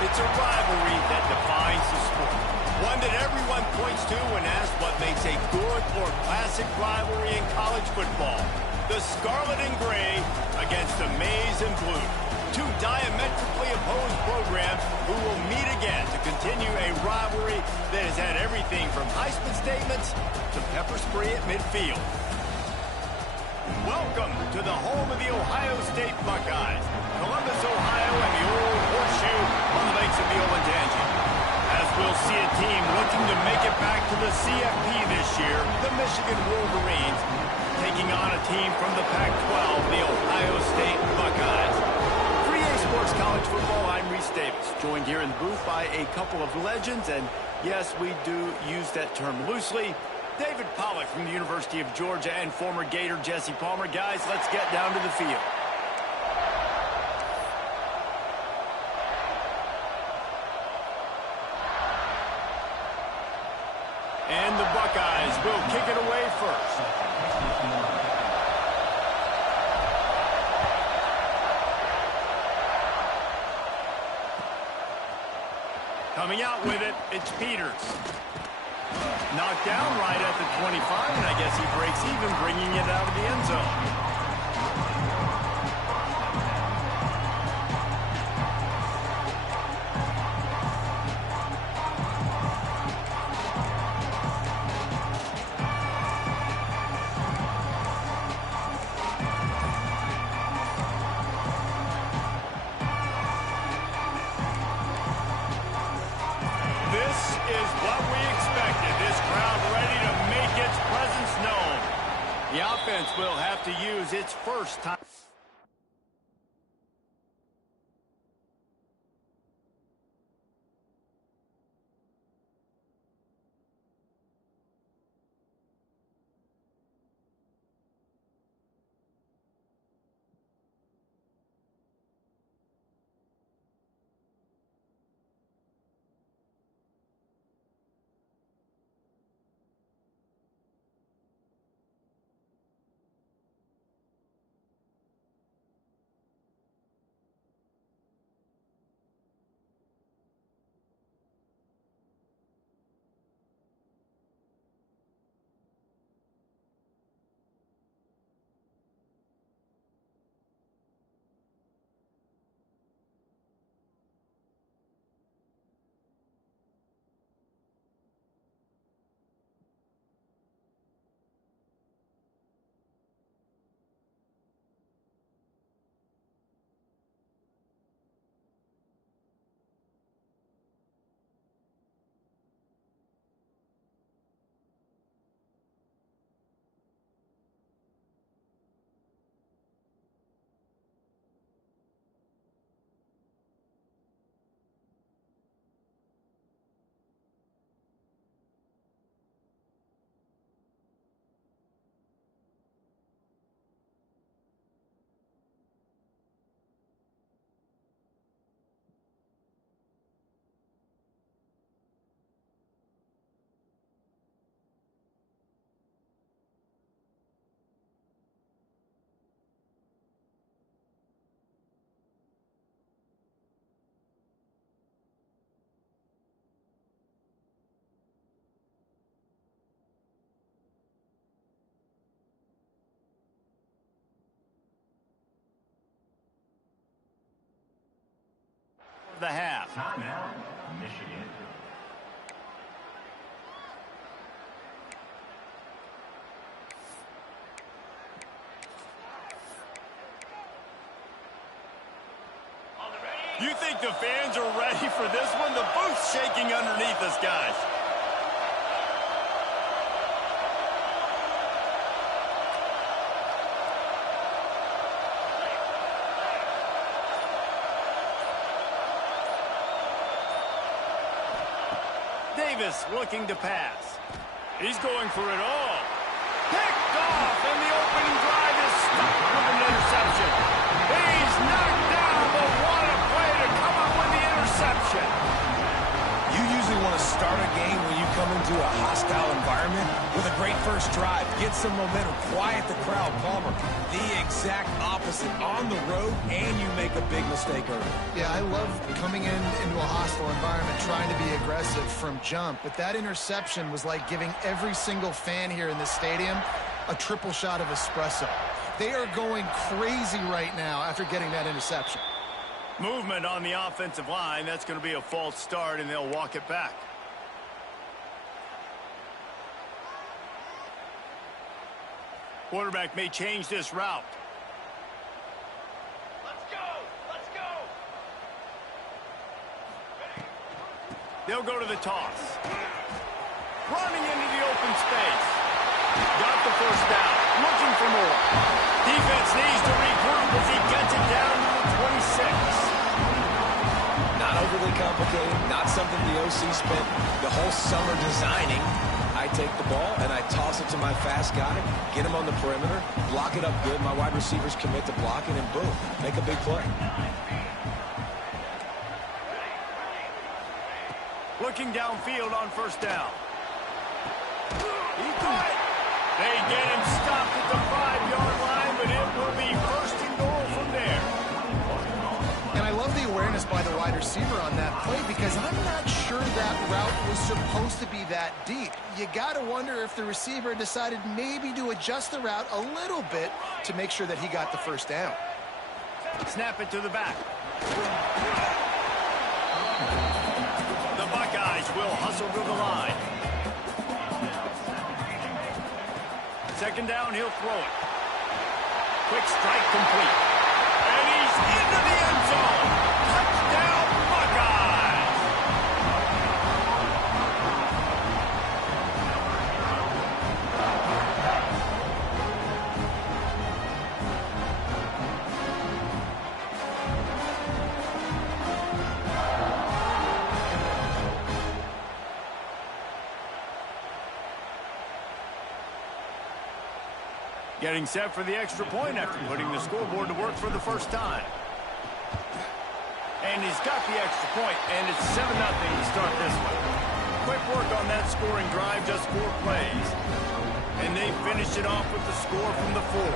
It's a rivalry that defines the sport. One that everyone points to when asked what makes a good or classic rivalry in college football. The Scarlet and Gray against the Maize and Blue. Two diametrically opposed programs who will meet again to continue a rivalry that has had everything from Heisman statements to pepper spray at midfield. Welcome to the home of the Ohio State Buckeyes, Columbus, Ohio, and the Old Horseshoe on the banks of the Olentangy. As we'll see a team looking to make it back to the CFP this year, the Michigan Wolverines, taking on a team from the Pac-12, the Ohio State Buckeyes. For EA Sports College Football, I'm Reese Davis, joined here in the booth by a couple of legends, and yes, we do use that term loosely. David Pollack from the University of Georgia and former Gator Jesse Palmer. Guys, let's get down to the field. And the Buckeyes will kick it away first. Coming out with it, it's Peters. Knocked down right at the 25, and I guess he breaks even, bringing it out of the end zone. The offense will have to use its first time. The half. Timeout, Michigan. You think the fans are ready for this one? The booth's shaking underneath us, guys. Davis looking to pass. He's going for it all. into a hostile environment with a great first drive. Get some momentum, quiet the crowd. Palmer, the exact opposite. On the road, and you make a big mistake early. Yeah, I love coming into a hostile environment, trying to be aggressive from jump. But that interception was like giving every single fan here in the stadium a triple shot of espresso. They are going crazy right now after getting that interception. Movement on the offensive line. That's going to be a false start, and they'll walk it back. Quarterback may change this route. Let's go! Let's go! They'll go to the toss. Running into the open space. Got the first down. Looking for more. Defense needs to regroup as he gets it down to the 26. Not overly complicated, not something the OC spent the whole summer designing. I take the ball and I toss it to my fast guy, get him on the perimeter, block it up good. My wide receivers commit to blocking, and boom, make a big play. Looking downfield on first down. He got it. They get him stopped at the 5-yard line, but it will be first and goal from there. And I love the awareness by the wide receiver on that play, because I'm not sure that route was supposed to be that deep. You got to wonder if the receiver decided maybe to adjust the route a little bit to make sure that he got the first down. Snap it to the back. The Buckeyes will hustle to the line. Second down, he'll throw it. Quick strike complete. And he's into the end zone. Touchdown, Buckeyes! Getting set for the extra point after putting the scoreboard to work for the first time. And he's got the extra point, and it's 7-0 to start this one. Quick work on that scoring drive, just 4 plays. And they finished it off with the score from the 4.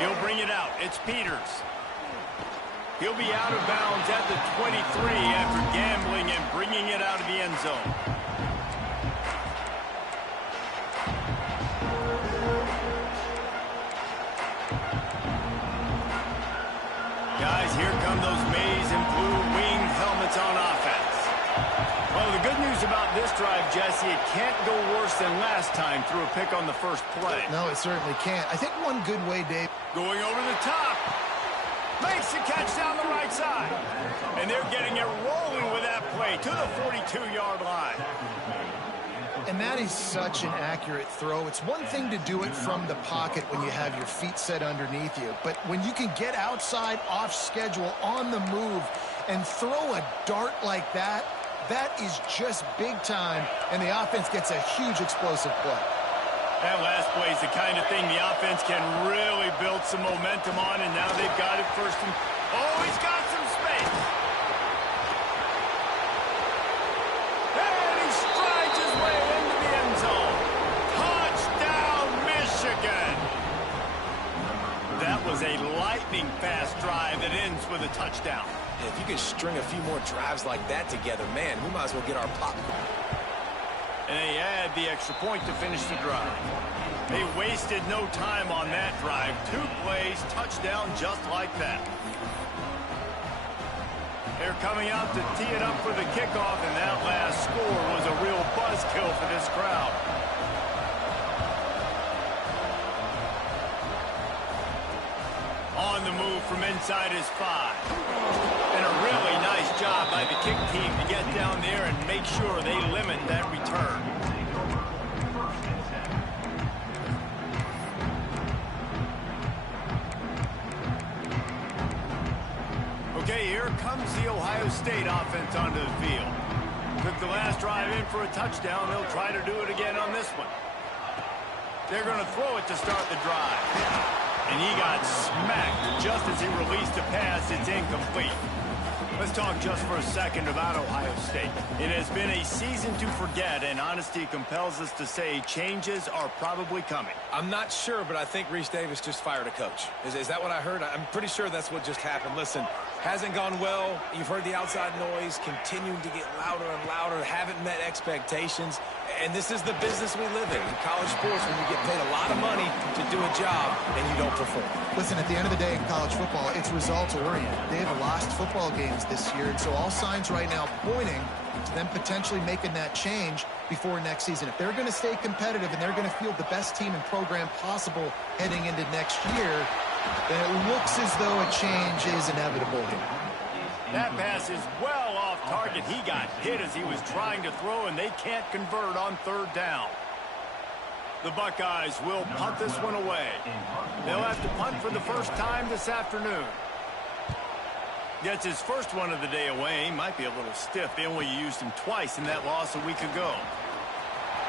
He'll bring it out. It's Peters. He'll be out of bounds at the 23 after gambling and bringing it out of the end zone. Guys, here come those maize and blue winged helmets on offense. Well, the good news about this drive, Jesse, it can't go worse than last time through a pick on the first play. No, it certainly can't. I think one good way, Dave. Going over the top. Makes the catch down the right side. And they're getting it rolling with that play to the 42-yard line. And that is such an accurate throw. It's one thing to do it from the pocket when you have your feet set underneath you. But when you can get outside, off schedule, on the move, and throw a dart like that, that is just big time. And the offense gets a huge explosive play. That last play is the kind of thing the offense can really build some momentum on, and now they've got it first and... Oh, he's got some space! And he strides his way into the end zone. Touchdown, Michigan! That was a lightning-fast drive that ends with a touchdown. If you can string a few more drives like that together, man, we might as well get our popcorn. And they add the extra point to finish the drive. They wasted no time on that drive. 2 plays, touchdown just like that. They're coming out to tee it up for the kickoff, and that last score was a real buzzkill for this crowd. On the move from inside his 5. And a really nice job by the kick team to get down there and make sure they limit that return. Okay, here comes the Ohio State offense onto the field. Took the last drive in for a touchdown. They'll try to do it again on this one. They're going to throw it to start the drive. And he got smacked just as he released a pass. It's incomplete. Let's talk just for a second about Ohio State. It has been a season to forget, and honesty compels us to say changes are probably coming. I'm not sure, but I think Reese Davis just fired a coach. Is that what I heard? I'm pretty sure that's what just happened. Listen, hasn't gone well. You've heard the outside noise, continuing to get louder and louder, haven't met expectations. And this is the business we live in college sports, when you get paid a lot of money to do a job and you don't perform. Listen, at the end of the day in college football, it's results-oriented. They have lost football games this year, and so all signs right now pointing to them potentially making that change before next season. If they're going to stay competitive and they're going to field the best team and program possible heading into next year, then it looks as though a change is inevitable here. That pass is well off target. He got hit as he was trying to throw, and they can't convert on third down. The Buckeyes will punt this one away. They'll have to punt for the first time this afternoon. Gets his first one of the day away. He might be a little stiff. They only used him twice in that loss a week ago.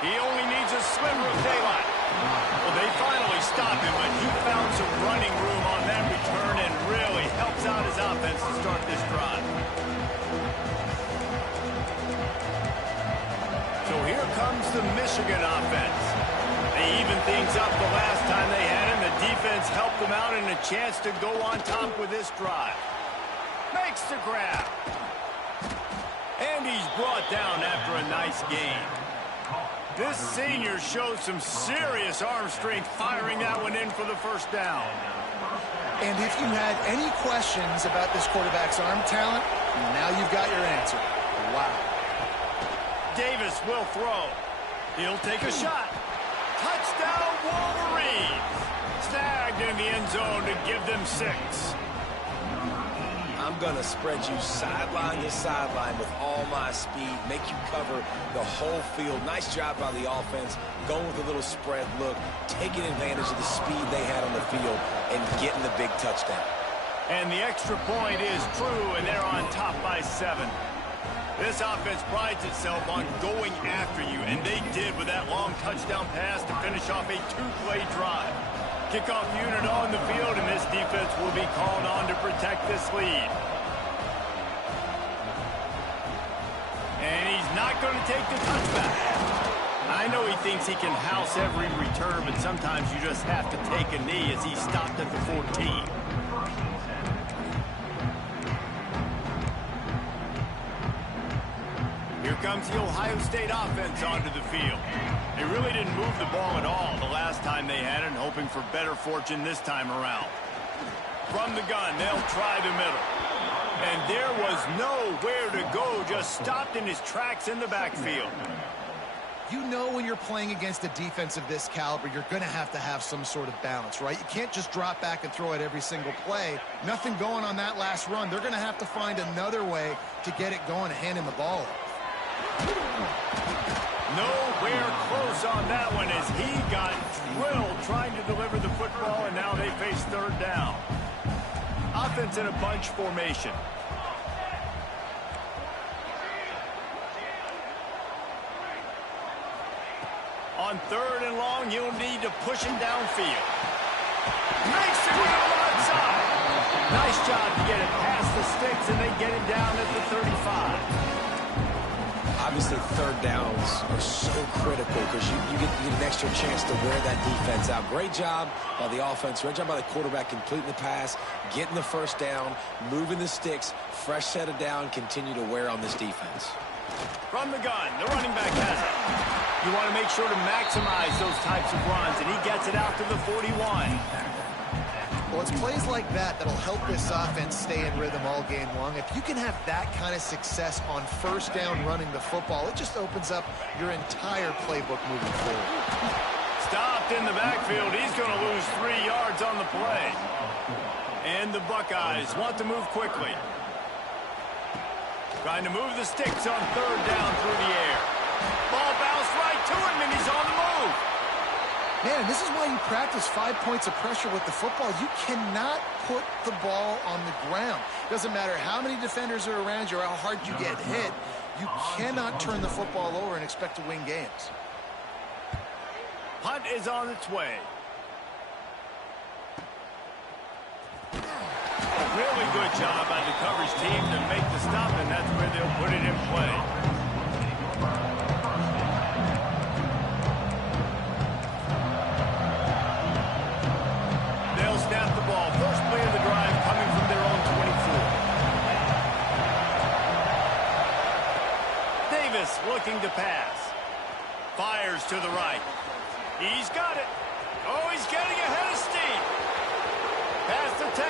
He only needs a sliver of daylight. Well, they finally stopped him, but he found some running room on that return and really helps out his offense to start this drive. So here comes the Michigan offense. They evened things up the last time they had him. The defense helped them out and a chance to go on top with this drive. Makes the grab. And he's brought down after a nice gain. This senior shows some serious arm strength firing that one in for the first down. And if you had any questions about this quarterback's arm talent, now you've got your answer. Wow. Davis will throw. He'll take a shot. Touchdown, Wolverines. Snagged in the end zone to give them 6. I'm going to spread you sideline to sideline with all my speed, make you cover the whole field. Nice job by the offense, going with a little spread look, taking advantage of the speed they had on the field, and getting the big touchdown. And the extra point is true, and they're on top by 7. This offense prides itself on going after you, and they did with that long touchdown pass to finish off a 2-play drive. Kickoff unit on the field, and this defense will be called on to protect this lead. And he's not going to take the touchback. I know he thinks he can house every return, but sometimes you just have to take a knee as he stopped at the 14. Here comes the Ohio State offense onto the field. They really didn't move the ball at all the last time they had it, and hoping for better fortune this time around. From the gun, they'll try the middle. And there was nowhere to go, just stopped in his tracks in the backfield. You know when you're playing against a defense of this caliber, you're going to have some sort of balance, right? You can't just drop back and throw it every single play. Nothing going on that last run. They're going to have to find another way to get it going and hand him the ball off. Nowhere close on that one as he got drilled trying to deliver the football, and now they face third down. Offense in a bunch formation. On third and long, you'll need to push him downfield. Makes it on the outside. Nice job to get it past the sticks, and they get it down at the 35. Obviously, third downs are so critical because you get an extra chance to wear that defense out. Great job by the offense. Great job by the quarterback completing the pass, getting the first down, moving the sticks, fresh set of down, continue to wear on this defense. From the gun, the running back has it. You want to make sure to maximize those types of runs, and he gets it out to the 41. Well, it's plays like that that'll help this offense stay in rhythm all game long. If you can have that kind of success on first down running the football, it just opens up your entire playbook moving forward. Stopped in the backfield. He's going to lose 3 yards on the play. And the Buckeyes want to move quickly. Trying to move the sticks on third down through the air. Ball bounced right to him, and he's on the move. Man, and this is why you practice 5 points of pressure with the football. You cannot put the ball on the ground. Doesn't matter how many defenders are around you or how hard you get hit. You cannot turn the football over and expect to win games. Punt is on its way. Really good job by the coverage team to make the stop, and that's where they'll put it in play. They'll snap the ball. First play of the drive coming from their own 24. Davis looking to pass. Fires to the right. He's got it. Oh, he's getting ahead of steam. Past the 10.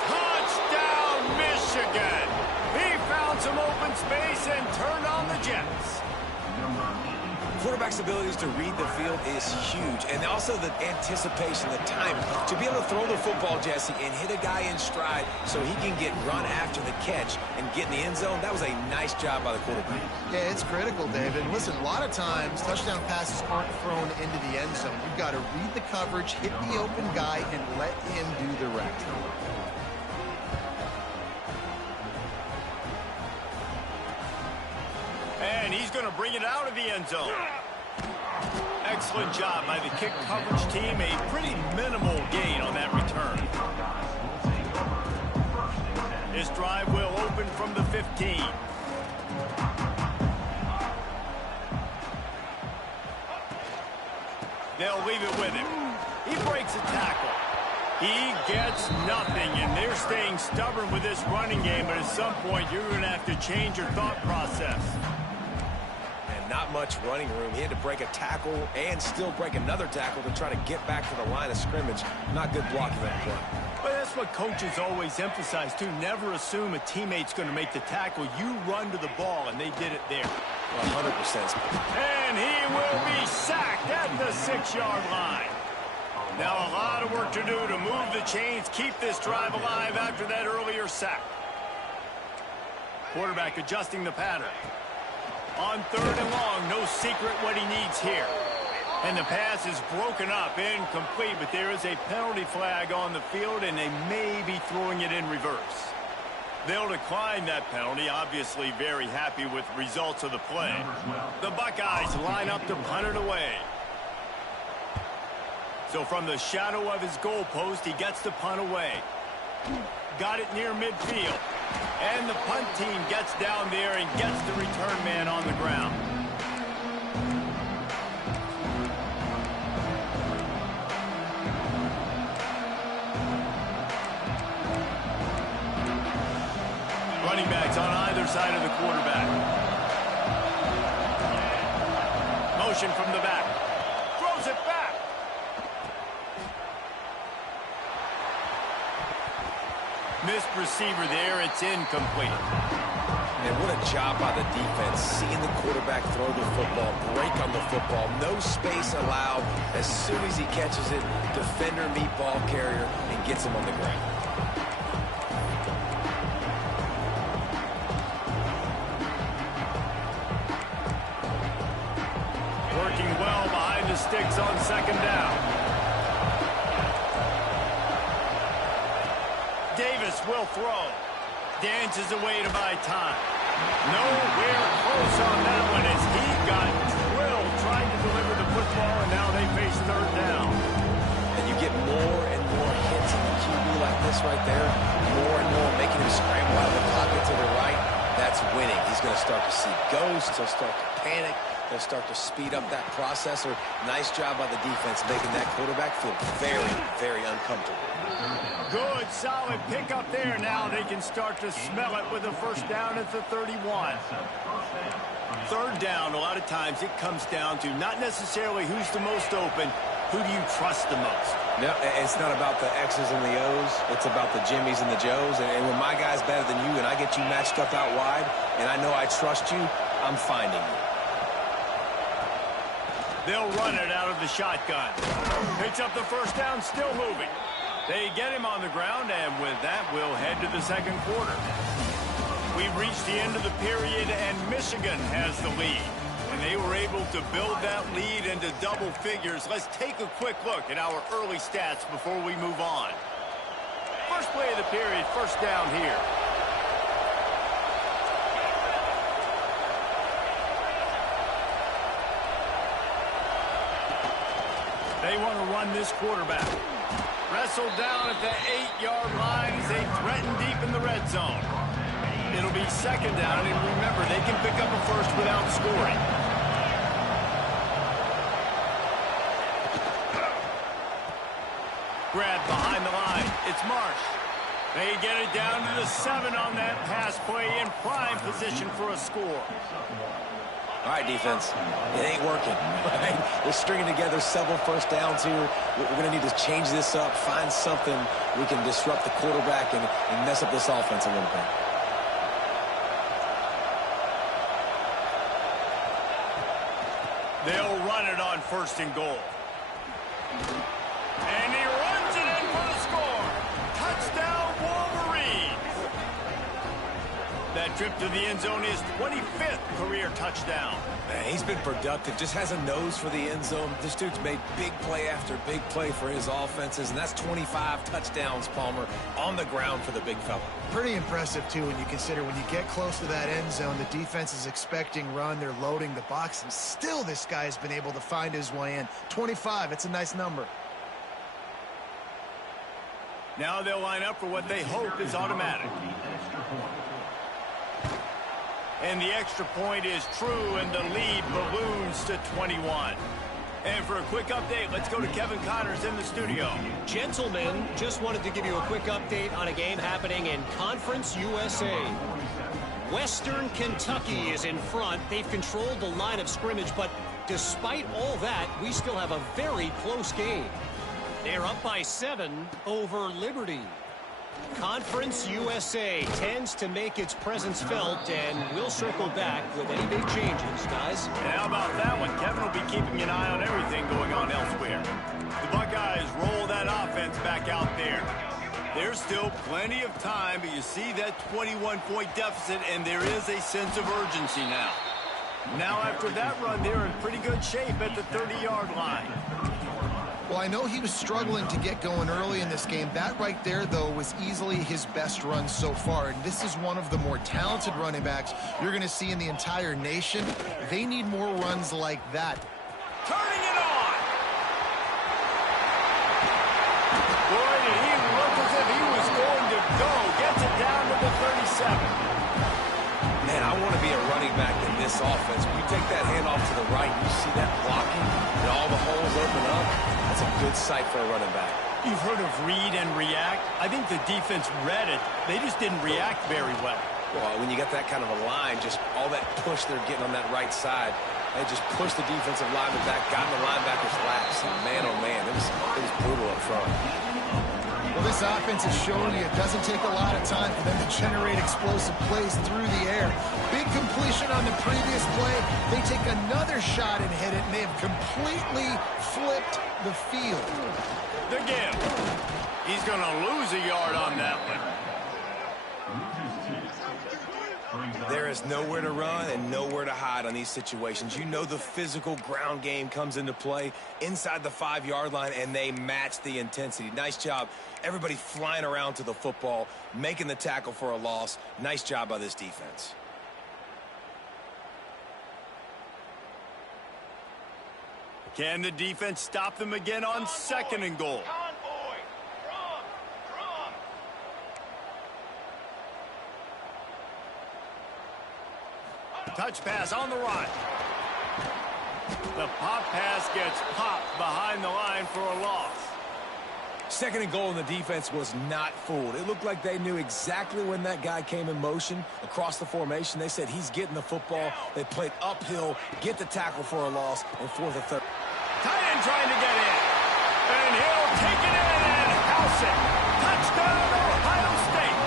Touchdown, Michigan. He found some open space and turned on the Jets. Quarterback's abilities to read the field is huge, and also the anticipation, the timing. To be able to throw the football, Jesse, and hit a guy in stride so he can get run after the catch and get in the end zone, that was a nice job by the quarterback. Yeah, it's critical, David. Listen, a lot of times, touchdown passes aren't thrown into the end zone. You've got to read the coverage, hit the open guy, and let him do the rest. And he's going to bring it out of the end zone. Excellent job by the kick coverage team. A pretty minimal gain on that return. This drive will open from the 15. They'll leave it with him. He breaks a tackle. He gets nothing, and they're staying stubborn with this running game, but at some point you're going to have to change your thought process. Not much running room. He had to break a tackle and still break another tackle to try to get back to the line of scrimmage. Not good blocking that play. But that's what coaches always emphasize, too. Never assume a teammate's going to make the tackle. You run to the ball, and they did it there. 100%. And he will be sacked at the 6-yard line. Now a lot of work to do to move the chains, keep this drive alive after that earlier sack. Quarterback adjusting the pattern. On 3rd and long, no secret what he needs here. And the pass is broken up, incomplete, but there is a penalty flag on the field, and they may be throwing it in reverse. They'll decline that penalty, obviously very happy with the results of the play. The Buckeyes line up to punt it away. So from the shadow of his goalpost, he gets the punt away. Got it near midfield. And the punt team gets down there and gets the return man on the ground. Running backs on either side of the quarterback. Motion from the back. Throws it back. Missed receiver there. It's incomplete. And what a job by the defense, seeing the quarterback throw the football, break on the football, no space allowed. As soon as he catches it, defender meet ball carrier and gets him on the ground. Working well behind the sticks on 2nd down. Davis will throw. Dances away to buy time. Nowhere close on that one as he got drilled trying to deliver the football, and now they face 3rd down. And you get more and more hits in the QB like this right there, more and more making him scramble out of the pocket to the right. That's winning. He's going to start to see ghosts. He'll start to panic. He'll start to speed up that processor. Nice job by the defense making that quarterback feel very, very uncomfortable. Good, solid pickup there. Now they can start to smell it with a 1st down at the 31. 3rd down, a lot of times it comes down to not necessarily who's the most open, who do you trust the most? No, it's not about the X's and the O's. It's about the Jimmies and the Joes. And when my guy's better than you and I get you matched up out wide and I know I trust you, I'm finding you. They'll run it out of the shotgun. Picks up the 1st down, still moving. They get him on the ground, and with that, we'll head to the 2nd quarter. We've reached the end of the period, and Michigan has the lead. And they were able to build that lead into double figures. Let's take a quick look at our early stats before we move on. First play of the period, first down here. They want to run this quarterback. Wrestled down at the 8-yard line as they threaten deep in the red zone. It'll be second down, and remember, they can pick up a first without scoring. Grab behind the line. It's Marsh. They get it down to the 7 on that pass play in prime position for a score. All right, defense, it ain't working. Right? We're stringing together several first downs here. We're going to need to change this up, find something we can disrupt the quarterback and mess up this offense a little bit. They'll run it on first and goal. And he runs it in for the score. Touchdown, Wolverines. That trip to the end zone is 25th career touchdown. Man, he's been productive, just has a nose for the end zone. This dude's made big play after big play for his offenses, and that's 25 touchdowns, Palmer, on the ground for the big fella. Pretty impressive, too, when you consider when you get close to that end zone, the defense is expecting run, they're loading the box, and still this guy has been able to find his way in. 25, it's a nice number. Now they'll line up for what they hope is automatic. And the extra point is true, and the lead balloons to 21. And for a quick update, let's go to Kevin Connors in the studio. Gentlemen, just wanted to give you a quick update on a game happening in Conference USA. Western Kentucky is in front. They've controlled the line of scrimmage, but despite all that, we still have a very close game. They're up by 7 over Liberty. Conference USA tends to make its presence felt, and we'll circle back with any big changes, guys. And how about that one? Kevin will be keeping an eye on everything going on elsewhere. The Buckeyes roll that offense back out there. There's still plenty of time, but you see that 21-point deficit, and there is a sense of urgency now. Now, after that run, they're in pretty good shape at the 30-yard line. Well, I know he was struggling to get going early in this game. That right there, though, was easily his best run so far. And this is one of the more talented running backs you're going to see in the entire nation. They need more runs like that. Turning it on! Boy, did he look as if he was going to go. Gets it down to the 37. Man, I want to be a running back in this offense. When you take that handoff to the right, you see that blocking, and all the holes open up. That's a good sight for a running back. You've heard of read and react. I think the defense read it. They just didn't react very well. Well, when you get that kind of a line, just all that push they're getting on that right side, they just pushed the defensive lineman back, got in the linebacker's laps, and man, oh man, it was brutal up front. Well, this offense is showing you it doesn't take a lot of time for them to generate explosive plays through the air. Big completion on the previous play. They take another shot and hit it, and they have completely flipped the field. The give. He's going to lose a yard on that one. There is nowhere to run and nowhere to hide on these situations. You know the physical ground game comes into play inside the 5-yard line, and they match the intensity. Nice job. Everybody flying around to the football, making the tackle for a loss. Nice job by this defense. Can the defense stop them again on second and goal? Touch pass on the run. The pop pass gets popped behind the line for a loss. Second and goal, and the defense was not fooled. It looked like they knew exactly when that guy came in motion across the formation. They said he's getting the football. They played uphill, get the tackle for a loss, and for the third. Tight end trying to get in. And he'll take it in and house it. Touchdown, Ohio State.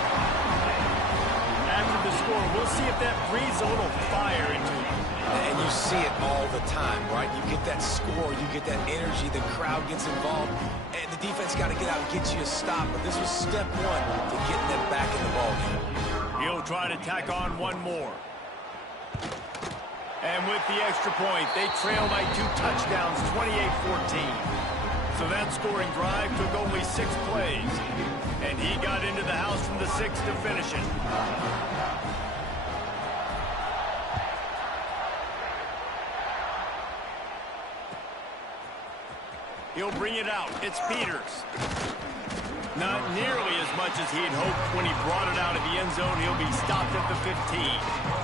After the score, we'll see if that breathes a little fire into you. And you see it all the time, right? You get that score, you get that energy, the crowd gets involved, and the defense got to get out and get you a stop. But this was step one to getting them back in the ballgame. He'll try to tack on one more. And with the extra point, they trail by 2 touchdowns, 28-14. So that scoring drive took only 6 plays. And he got into the house from the 6 to finish it. He'll bring it out. It's Peters. Not nearly as much as he'd hoped when he brought it out of the end zone. He'll be stopped at the 15.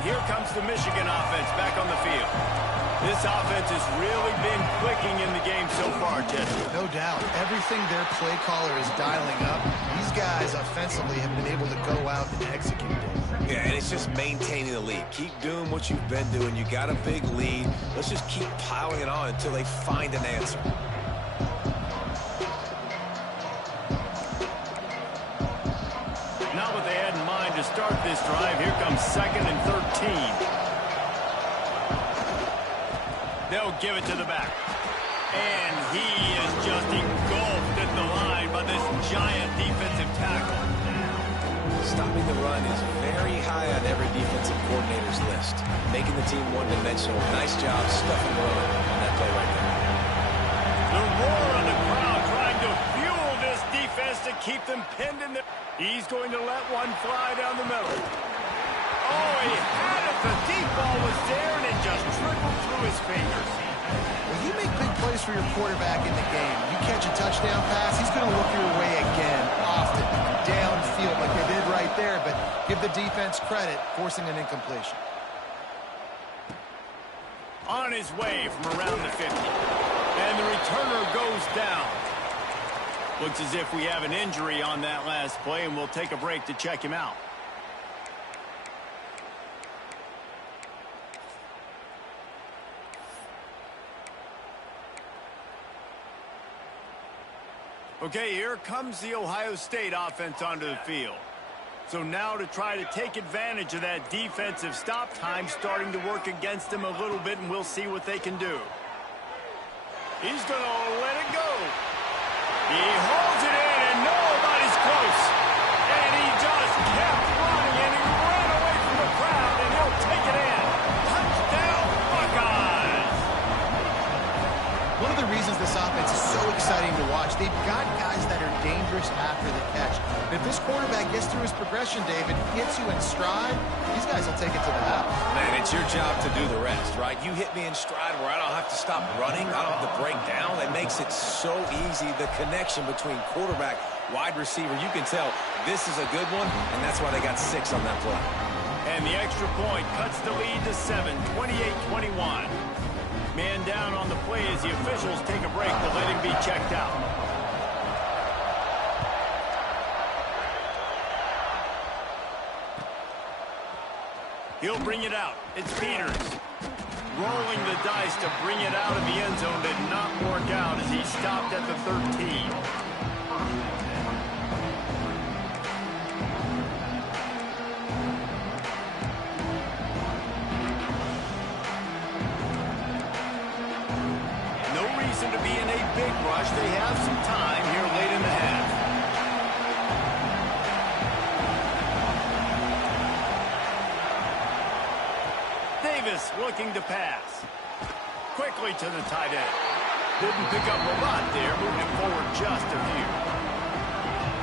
Here comes the Michigan offense back on the field. This offense has really been clicking in the game so far, Jesse. No doubt. Everything their play caller is dialing up, these guys offensively have been able to go out and execute. Yeah, and it's just maintaining the lead. Keep doing what you've been doing. You got a big lead. Let's just keep piling it on until they find an answer. Not what they had in mind to start this drive. Here comes 2nd and 13. They'll give it to the back. And he is just engulfed at the line by this giant defensive tackle. Stopping the run is very high on every defensive coordinator's list. Making the team one-dimensional. Nice job stuffing the run on that play right there. The roar of the crowd trying to fuel this defense to keep them pinned in the... He's going to let one fly down the middle. Oh, he had it. The deep ball was there, and it just trickled through his fingers. When you make big plays for your quarterback in the game, you catch a touchdown pass, he's going to look your way again, often, downfield like they did right there, but give the defense credit, forcing an incompletion. On his way from around the 50. And the returner goes down. Looks as if we have an injury on that last play, and we'll take a break to check him out. Okay, here comes the Ohio State offense onto the field. So now to try to take advantage of that defensive stop time starting to work against them a little bit, and we'll see what they can do. He's going to let it go. He holds it in, and nobody's close. And he just kept running, and he ran away from the crowd, and he'll take it in. Touchdown, Buckeyes! One of the reasons this offense is so exciting to watch, they've got guys that are dangerous after the catch. And if this quarterback gets through his progression, David, hits you in stride, these guys will take it to the house. Man, it's your job to do the rest, right? You hit me in stride where I don't have to stop running. I don't have to break down. That makes it so easy. The connection between quarterback, wide receiver, you can tell this is a good one, and that's why they got 6 on that play. And the extra point cuts the lead to 7, 28-21. Man down on the play as the officials take a break to let him be checked out. He'll bring it out. It's Peters. Rolling the dice to bring it out of the end zone did not work out as he stopped at the 13. No reason to be in a big rush. They have some time here late in the half. Davis looking to pass. Quickly to the tight end. Didn't pick up a lot there, moving forward just a few.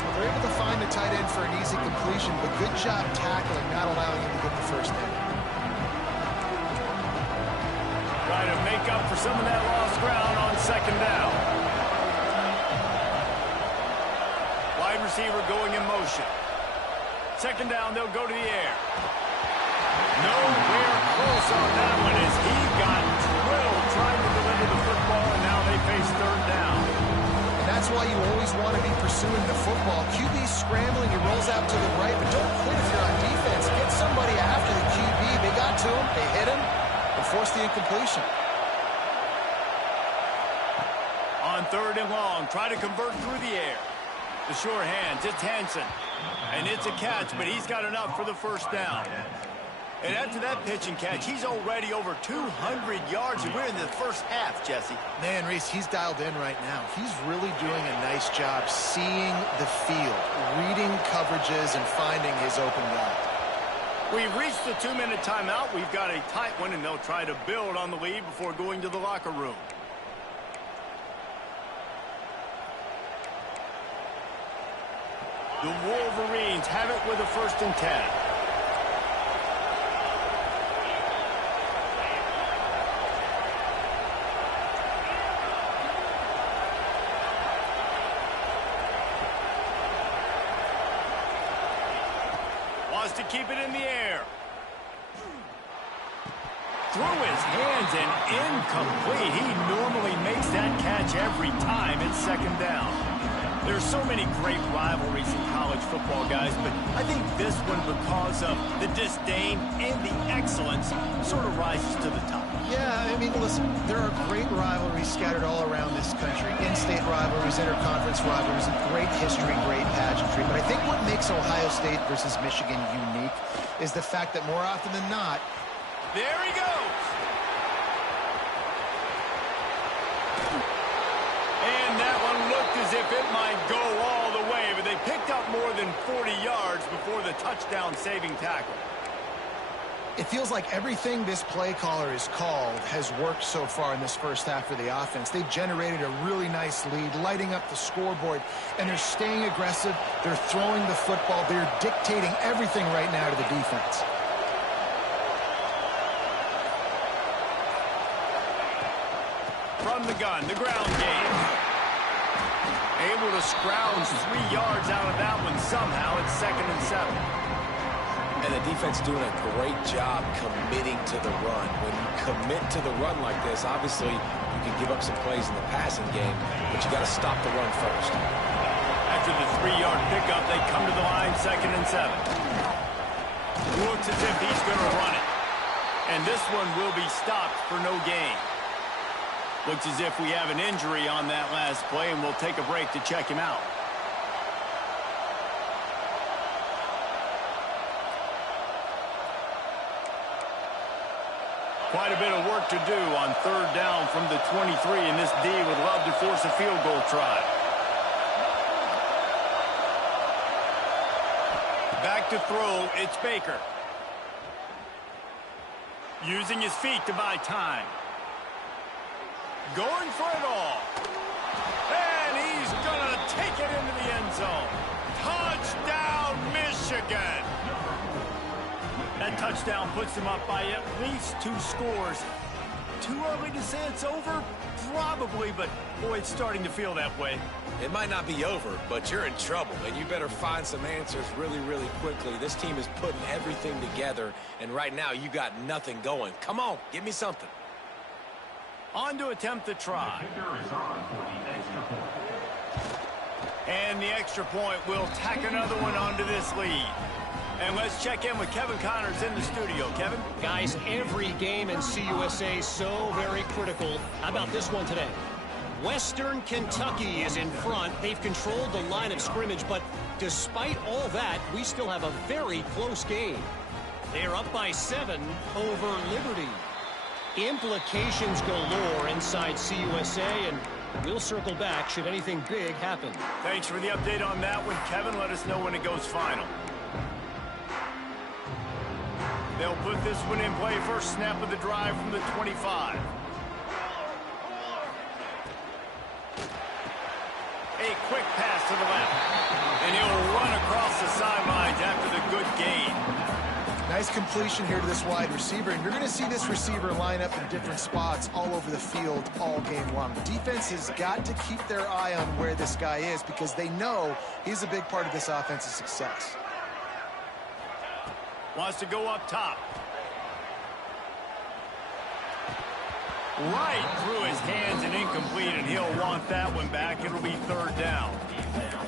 Well, they're able to find the tight end for an easy completion, but good job tackling, not allowing him to get the first down. Try to make up for some of that lost ground on 2nd down. Wide receiver going in motion. 2nd down, they'll go to the air. Nowhere close on that one as he got drilled trying to deliver the football, and now they face 3rd down. And that's why you always want to be pursuing the football. QB's scrambling, he rolls out to the right, but don't quit if you're on defense. Get somebody after the QB. They got to him, they hit him, and forced the incompletion. On 3rd and long, try to convert through the air. The sure hands, it's Hansen. And it's a catch, but he's got enough for the first down. And after that pitch and catch, he's already over 200 yards, and we're in the first half, Jesse. Man, Reese, he's dialed in right now. He's really doing a nice job seeing the field, reading coverages, and finding his open guy. We've reached the 2-minute timeout. We've got a tight one, and they'll try to build on the lead before going to the locker room. The Wolverines have it with a 1st and 10. Wants to keep it in the air. Through his hands and incomplete. He normally makes that catch every time. It's 2nd down. There's so many great rivalries in college football, guys, but I think this one, because of the disdain and the excellence, sort of rises to the top. Yeah, I mean, listen, there are great rivalries scattered all around this country. In-state rivalries, interconference rivalries, great history, great pageantry. But I think what makes Ohio State versus Michigan unique is the fact that more often than not, there he goes. And that one looked as if it might go all the way, but they picked up more than 40 yards before the touchdown-saving tackle. it feels like everything this play caller has called has worked so far in this first half of the offense. They've generated a really nice lead, lighting up the scoreboard, and they're staying aggressive. They're throwing the football. They're dictating everything right now to the defense. From the gun, the ground game. Able to scrounge 3 yards out of that one somehow. It's 2nd and 7. And the defense doing a great job committing to the run. When you commit to the run like this, obviously you can give up some plays in the passing game, but you got to stop the run first. After the 3-yard pickup, they come to the line, 2nd and 7. Looks as if he's going to run it. And this one will be stopped for no gain. Looks as if we have an injury on that last play, and we'll take a break to check him out. Quite a bit of work to do on 3rd down from the 23, and this D would love to force a field goal try. Back to throw, it's Baker. Using his feet to buy time. Going for it all. And he's going to take it into the end zone. Touchdown, Michigan. That touchdown puts them up by at least 2 scores. Too early to say it's over? Probably, but boy, it's starting to feel that way. It might not be over, but you're in trouble, and you better find some answers really, really quickly. This team is putting everything together, and right now you got nothing going. Come on, give me something. On to attempt the try. And the extra point will tack another one onto this lead. And let's check in with Kevin Connors in the studio. Kevin? Guys, every game in CUSA is so very critical. How about this one today? Western Kentucky is in front. They've controlled the line of scrimmage, but despite all that, we still have a very close game. They're up by 7 over Liberty. Implications galore inside CUSA, and we'll circle back should anything big happen. Thanks for the update on that one, Kevin. Let us know when it goes final. They'll put this one in play. First snap of the drive from the 25. A quick pass to the left. And he'll run across the sidelines after the good gain. Nice completion here to this wide receiver, and you're going to see this receiver line up in different spots all over the field all game long. The defense has got to keep their eye on where this guy is because they know he's a big part of this offense's success. Wants to go up top. Right through his hands and incomplete, and he'll want that one back. It'll be 3rd down.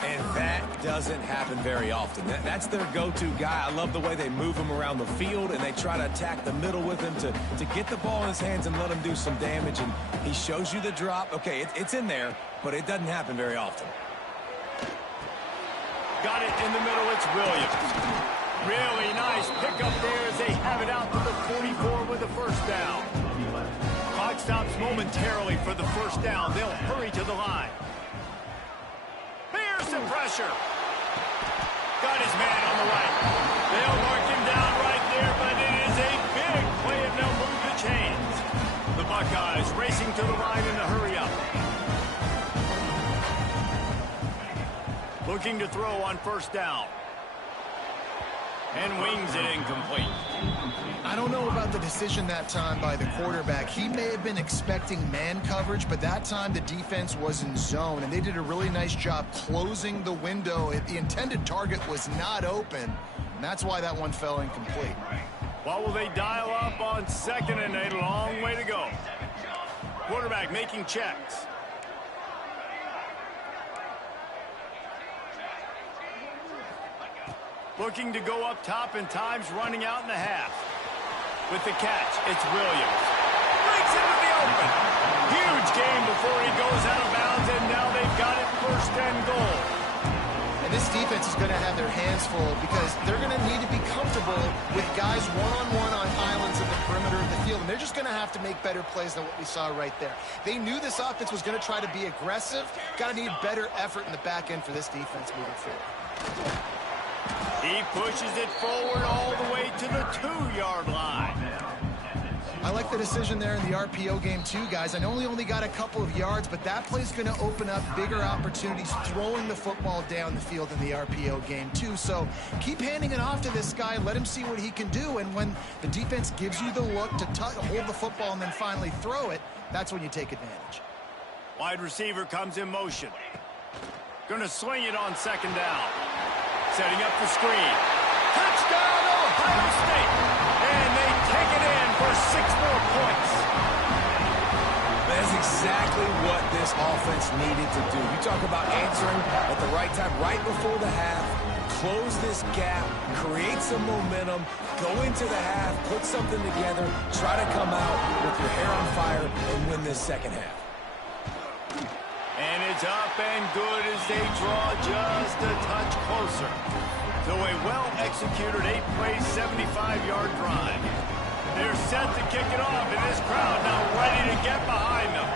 And that doesn't happen very often. That's their go-to guy. I love the way they move him around the field, and they try to attack the middle with him to get the ball in his hands and let him do some damage. And he shows you the drop. Okay, it's in there, but it doesn't happen very often. Got it in the middle. It's Williams. Really nice pickup there as they have it out to the 44 with the first down. Clock stops momentarily for the first down. They'll hurry to the line. Bears some pressure. Got his man on the right. They'll mark him down right there, but it is a big play and they'll move the chains. The Buckeyes racing to the line in a hurry up. Looking to throw on first down. And wings it incomplete. I don't know about the decision that time by the quarterback. He may have been expecting man coverage, but that time the defense was in zone, and they did a really nice job closing the window. The intended target was not open, and that's why that one fell incomplete. What will they dial up on second and a long way to go? Quarterback making checks. Looking to go up top, and time's running out in the half. With the catch, it's Williams. Breaks into the open. Huge game before he goes out of bounds, and now they've got it first and goal. And this defense is going to have their hands full because they're going to need to be comfortable with guys one-on-one on islands in the perimeter of the field, and they're just going to have to make better plays than what we saw right there. They knew this offense was going to try to be aggressive. Got to need better effort in the back end for this defense moving forward. He pushes it forward all the way to the 2-yard line. I like the decision there in the RPO game too, guys. I know he only got a couple of yards, but that play's going to open up bigger opportunities throwing the football down the field in the RPO game too. So keep handing it off to this guy. Let him see what he can do. And when the defense gives you the look to hold the football and then finally throw it, that's when you take advantage. Wide receiver comes in motion. Going to swing it on second down. Setting up the screen. Touchdown, Ohio State. And they take it in for 6 more points. That's exactly what this offense needed to do. You talk about answering at the right time, right before the half, close this gap, create some momentum, go into the half, put something together, try to come out with your hair on fire and win this second half. And it's up and good as they draw just a touch closer. So a well-executed 8-play, 75-yard drive. They're set to kick it off, and this crowd now ready to get behind them.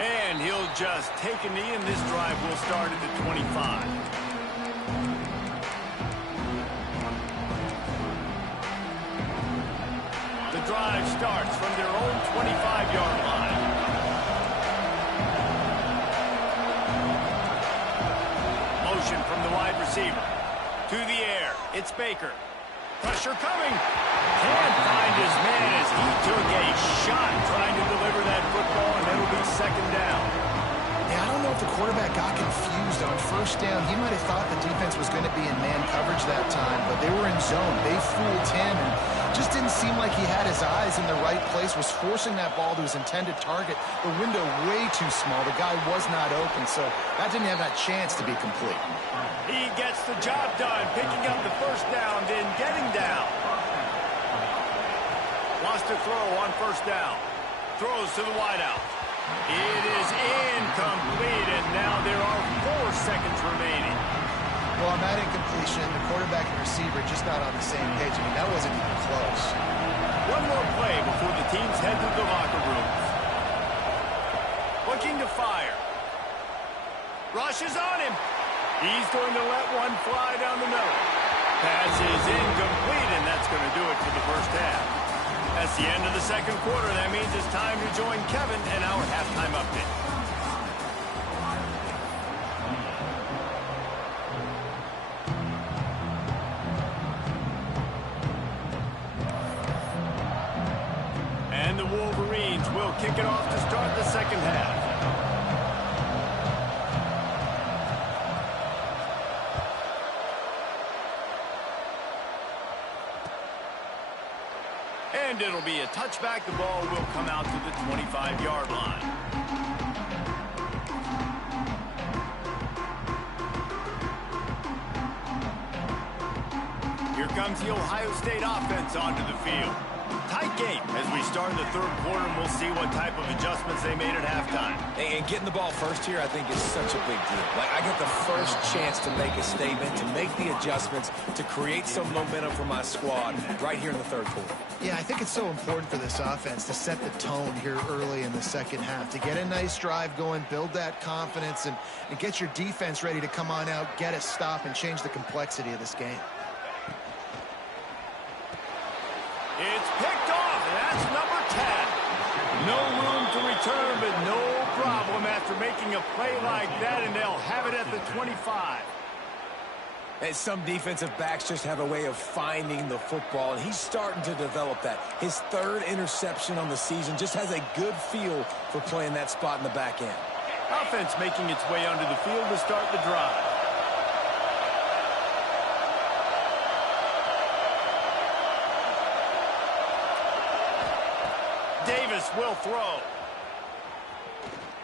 And he'll just take a knee, and this drive will start at the 25. Drive starts from their own 25-yard line. Motion from the wide receiver. To the air. It's Baker. Pressure coming. Can't find his man as he took a shot trying to deliver that football, and it'll be second down. Yeah, I don't know if the quarterback got confused on first down. He might have thought the defense was going to be in man coverage that time, but they were in zone. They fooled him, and just didn't seem like he had his eyes in the right place, was forcing that ball to his intended target. The window way too small. The guy was not open, so that didn't have that chance to be complete. He gets the job done, picking up the first down, then getting down. Wants to throw on first down. Throws to the wideout. It is incomplete, and now there are 4 seconds remaining. Well, on that incompletion, the quarterback and receiver just not on the same page. I mean, that wasn't even close. One more play before the teams head to the locker rooms. Looking to fire. Rush is on him. He's going to let one fly down the middle. Pass is incomplete, and that's going to do it for the first half. That's the end of the second quarter. That means it's time to join Kevin and our halftime update. And the Wolverines will kick it off to start the second half. And it'll be a touchback. The ball will come out to the 25-yard line. Here comes the Ohio State offense onto the field. Tight game as we start in the third quarter, and we'll see what type of adjustments they made at halftime. And getting the ball first here, I think, is such a big deal. Like, I get the first chance to make a statement, to make the adjustments, to create some momentum for my squad right here in the third quarter. Yeah, I think it's so important for this offense to set the tone here early in the second half, to get a nice drive going, build that confidence, and get your defense ready to come on out, get a stop, and change the complexity of this game. It's picked off, and that's number 10. No room to return, but no problem after making a play like that, and they'll have it at the 25. And some defensive backs just have a way of finding the football, and he's starting to develop that. His third interception on the season, just has a good feel for playing that spot in the back end. Offense making its way onto the field to start the drive. Davis will throw.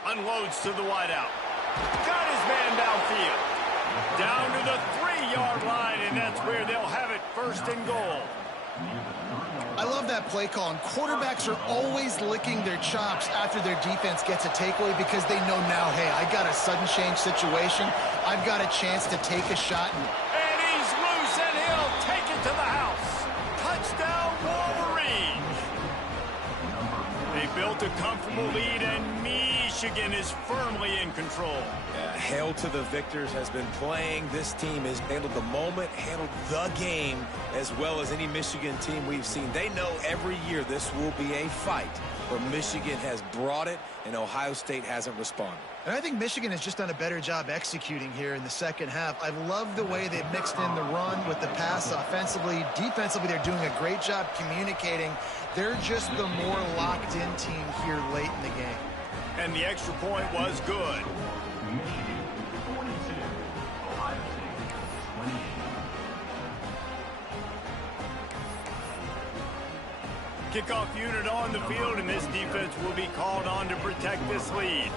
Unloads to the wideout. Got his man downfield. Down to the 3-yard line, and that's where they'll have it, first and goal. I love that play call, and quarterbacks are always licking their chops after their defense gets a takeaway because they know now, hey, I got a sudden change situation. I've got a chance to take a shot. And he's loose, and he'll take it to the house. Touchdown, Wolverine. They built a comfortable lead, and Michigan is firmly in control. Hail to the victors has been playing. This team has handled the moment, handled the game as well as any Michigan team we've seen. They know every year this will be a fight, but Michigan has brought it, and Ohio State hasn't responded. And I think Michigan has just done a better job executing here in the second half. I love the way they mixed in the run with the pass offensively. Defensively, they're doing a great job communicating. They're just the more locked-in team here late in the game. And the extra point was good. Michigan 42, Ohio State 28. Kickoff unit on the field, and this defense will be called on to protect this lead.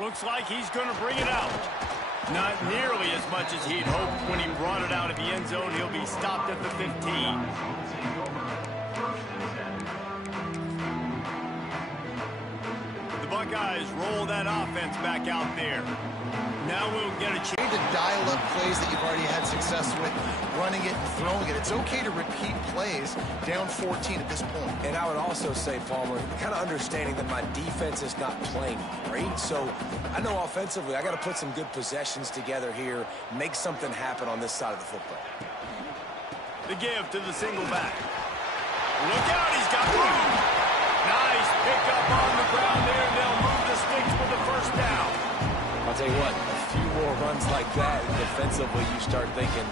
Looks like he's going to bring it out. Not nearly as much as he'd hoped when he brought it out of the end zone. He'll be stopped at the 15. The Buckeyes roll that offense back out there. Now we'll get a chance to dial up plays that you've already had success with, running it and throwing it. It's okay to repeat plays down 14 at this point. And I would also say, Palmer, kind of understanding that my defense is not playing great. So I know offensively I got to put some good possessions together here, make something happen on this side of the football. The give to the single back. Look out, he's got room. Nice pickup on the ground there. They'll move the sticks for the first down. I'll tell you what, a few more runs like that, and defensively you start thinking,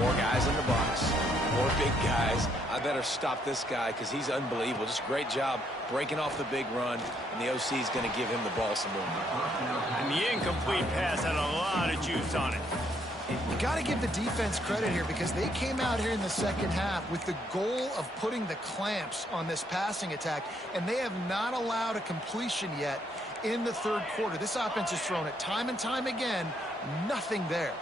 more guys in the box, more big guys. I better stop this guy because he's unbelievable. Just a great job breaking off the big run, and the OC is going to give him the ball some more. And the incomplete pass had a lot of juice on it. You got to give the defense credit here because they came out here in the second half with the goal of putting the clamps on this passing attack, and they have not allowed a completion yet in the third quarter. This offense has thrown it time and time again. Nothing there.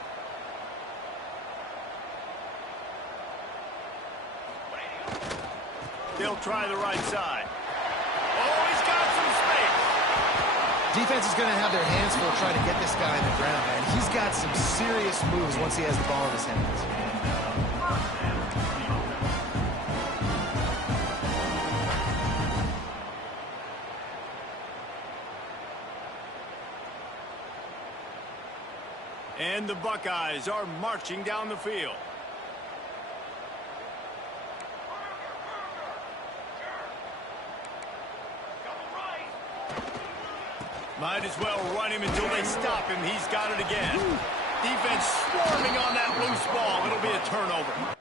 They'll try the right side. Oh, he's got some space. Defense is going to have their hands full trying to get this guy in the ground, man. He's got some serious moves once he has the ball in his hands. And the Buckeyes are marching down the field. Might as well run him until they stop him. He's got it again. Defense swarming on that loose ball. It'll be a turnover.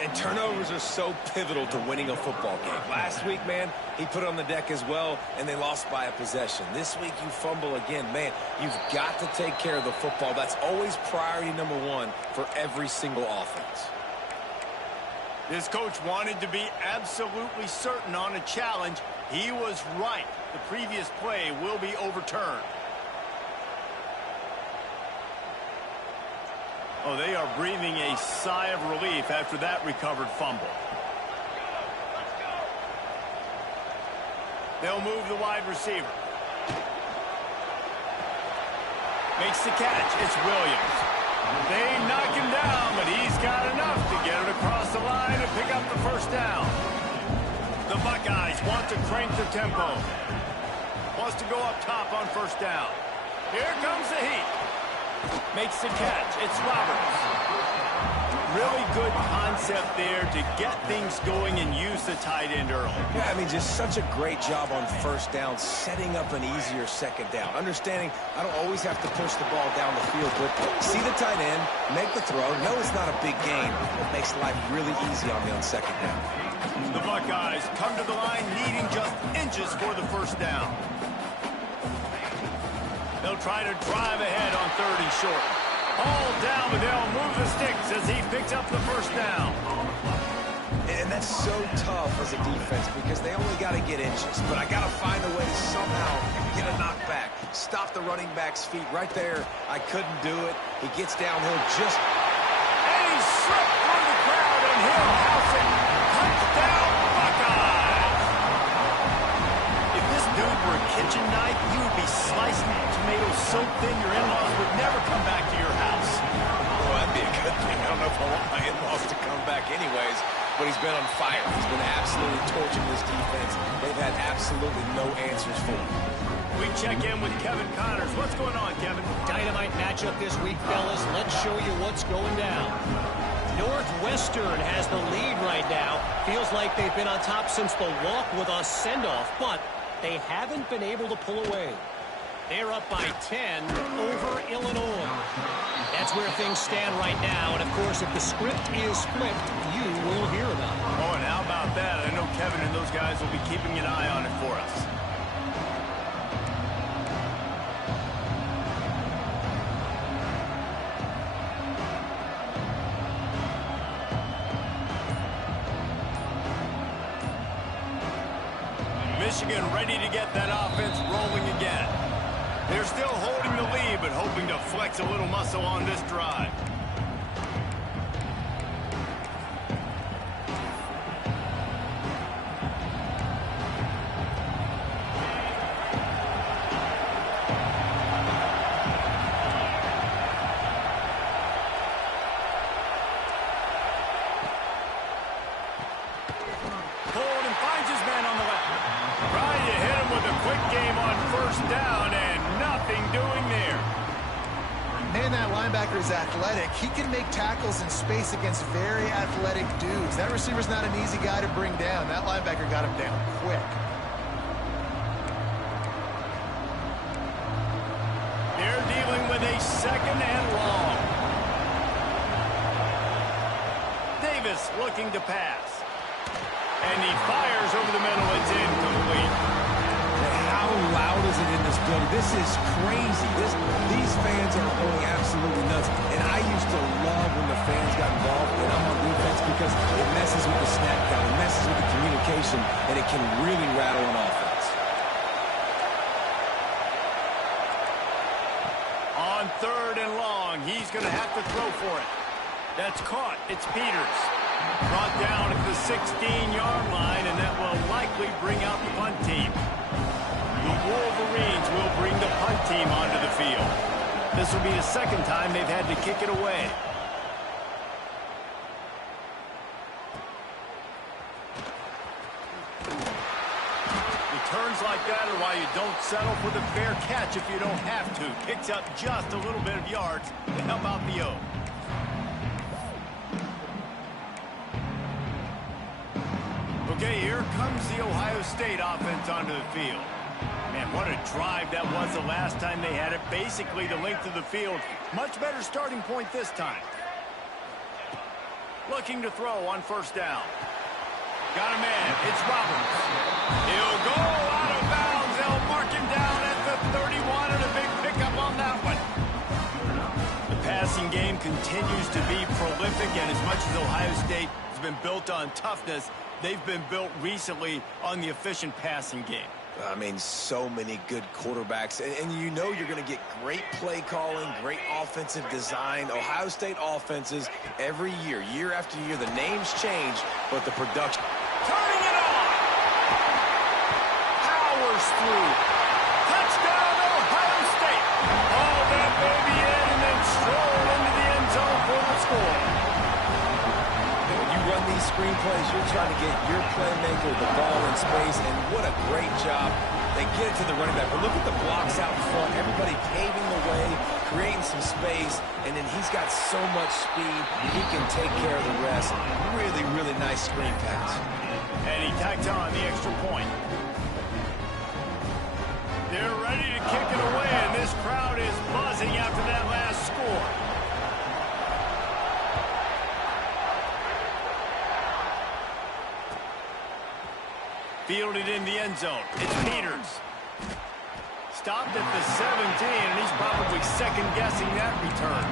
And turnovers are so pivotal to winning a football game. Last week, man, he put it on the deck as well, and they lost by a possession. This week, you fumble again. Man, you've got to take care of the football. That's always priority number one for every single offense. This coach wanted to be absolutely certain on a challenge. He was right. The previous play will be overturned. Oh, they are breathing a sigh of relief after that recovered fumble. They'll move the wide receiver. Makes the catch. It's Williams. They knock him down, but he's got enough to get it across the line and pick up the first down. The Buckeyes want to crank the tempo. Wants to go up top on first down. Here comes the heat. Makes the catch. It's Roberts. Really good concept there to get things going and use the tight end early. Yeah, I mean, just such a great job on first down, setting up an easier second down. Understanding I don't always have to push the ball down the field, but see the tight end, make the throw. No, it's not a big gain. It makes life really easy on me on second down. The Buckeyes come to the line needing just inches for the first down. They'll try to drive ahead on 3rd and short. All down, but they'll move the sticks as he picks up the first down. And that's so tough as a defense because they only got to get inches. But I got to find a way to somehow get a knockback. Stop the running back's feet right there. I couldn't do it. He gets downhill just... And he slipped through the crowd, and he'll house it. Touchdown, Buckeyes! If this dude were a kitchen knife, you would be slicing tomatoes so thin your in-laws would never come back to your house. Well, that'd be a good thing. I don't know if I want my in-laws to come back anyways, but he's been on fire. He's been absolutely torching this defense. They've had absolutely no answers for him. We check in with Kevin Connors. What's going on, Kevin? Dynamite matchup this week, fellas. Let's show you what's going down. Northwestern has the lead right now. Feels like they've been on top since the walk with a send-off, but they haven't been able to pull away. They're up by 10 over Illinois. That's where things stand right now. And, of course, if the script is flipped, you will hear about it. Oh, and how about that? I know Kevin and those guys will be keeping an eye on it for us. Michigan ready to get that offense rolling again. They're still holding the lead, but hoping to flex a little muscle on this drive. Pulled and finds his man on the left. Trying to hit him with a quick game on first down, and nothing doing there. Man, that linebacker is athletic. He can make tackles in space against very athletic dudes. That receiver's not an easy guy to bring down. That linebacker got him down quick. They're dealing with a 2nd and long. Davis looking to pass. And he fires over the middle. It's incomplete. How loud is it in this building? This is crazy. These fans are going absolutely nuts. And I used to love when the fans got involved and I'm on defense because it messes with the snap count, it messes with the communication, and it can really rattle an offense. On 3rd and long, he's going to have to throw for it. That's caught. It's Peters. Brought down at the 16-yard line, and that will likely bring out the punt team. The Wolverines will bring the punt team onto the field. This will be the 2nd time they've had to kick it away. Returns like that are why you don't settle for the fair catch if you don't have to. Picks up just a little bit of yards to help out the O. Okay, here comes the Ohio State offense onto the field. Man, what a drive that was the last time they had it. Basically the length of the field. Much better starting point this time. Looking to throw on first down. Got a man. It's Roberts. He'll go out of bounds. They'll mark him down at the 31 and a big pickup on that one. The passing game continues to be prolific, and as much as Ohio State has been built on toughness, they've been built recently on the efficient passing game. I mean, so many good quarterbacks, and you know you're going to get great play calling, great offensive design. Ohio State offenses every year, year after year, the names change, but the production. Turning it on! Powers through. Touchdown, Ohio State! All that baby in and then stroll into the end zone for the score. When you run these screenplays, you're trying to get your playmaker the ball in space, and what a great job. They get it to the running back, but look at the blocks out front. Everybody paving the way, creating some space, and then he's got so much speed, he can take care of the rest. Really, really nice screen pass. And he tacked on the extra point. They're ready to kick it away, and this crowd is buzzing after that last score. Fielded in the end zone. It's Peters. Stopped at the 17, and he's probably second-guessing that return.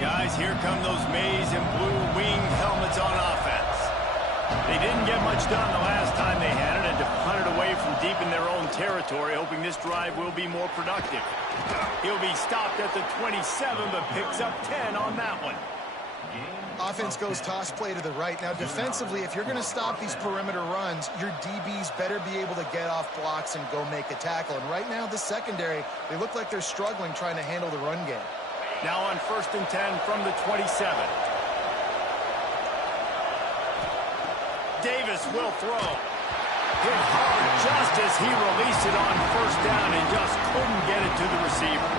Guys, here come those maize and blue winged helmets on offense. They didn't get much done the last time they had it, and to punt it away from deep in their own territory, hoping this drive will be more productive. He'll be stopped at the 27, but picks up 10 on that one. Offense goes toss play to the right. Now, defensively, if you're going to stop these perimeter runs, your DBs better be able to get off blocks and go make a tackle. And right now, the secondary, they look like they're struggling trying to handle the run game. Now on 1st and 10 from the 27. Davis will throw. Hit hard just as he released it on 1st down and just couldn't get it to the receiver.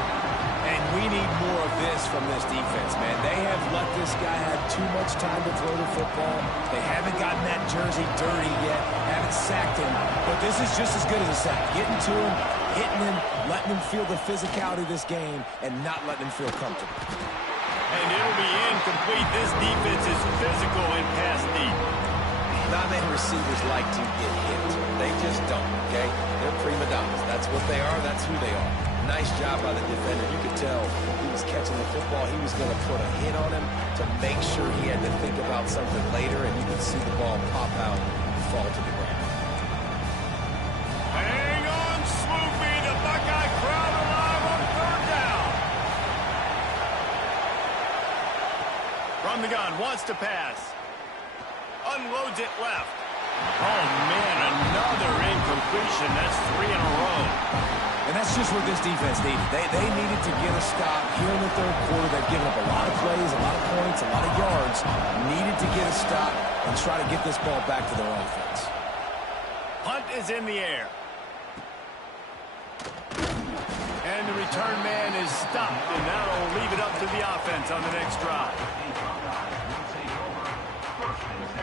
And we need more of this from this defense, man. They have let this guy have too much time to throw the football. They haven't gotten that jersey dirty yet, haven't sacked him. But this is just as good as a sack. Getting to him, hitting him, letting him feel the physicality of this game, and not letting him feel comfortable. And it'll be incomplete. This defense is physical and pass deep. Not many receivers like to get hit. They just don't, okay? They're prima donnas. That's what they are. That's who they are. Nice job by the defender. You could tell he was catching the football. He was going to put a hit on him to make sure he had to think about something later, and you could see the ball pop out and fall to the ground. Hang on, Sloopy. The Buckeye crowd alive on 3rd down. From the gun, wants to pass. Unloads it left. Oh, man, another incompletion. That's 3 in a row. And that's just what this defense needed. They needed to get a stop here in the 3rd quarter. They've given up a lot of plays, a lot of points, a lot of yards. Needed to get a stop and try to get this ball back to their offense. Punt is in the air. And the return man is stopped, and that'll leave it up to the offense on the next drive.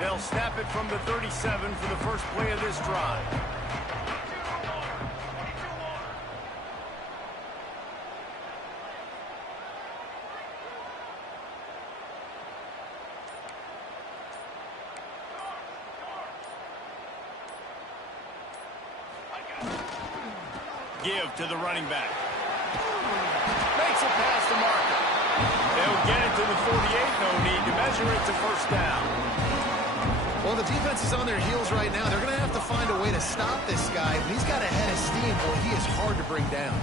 They'll snap it from the 37 for the first play of this drive. Give to the running back. Makes it past the marker. They'll get it to the 48. No need to measure it to 1st down. Well, the defense is on their heels right now. They're going to have to find a way to stop this guy. When he's got a head of steam, boy, he is hard to bring down.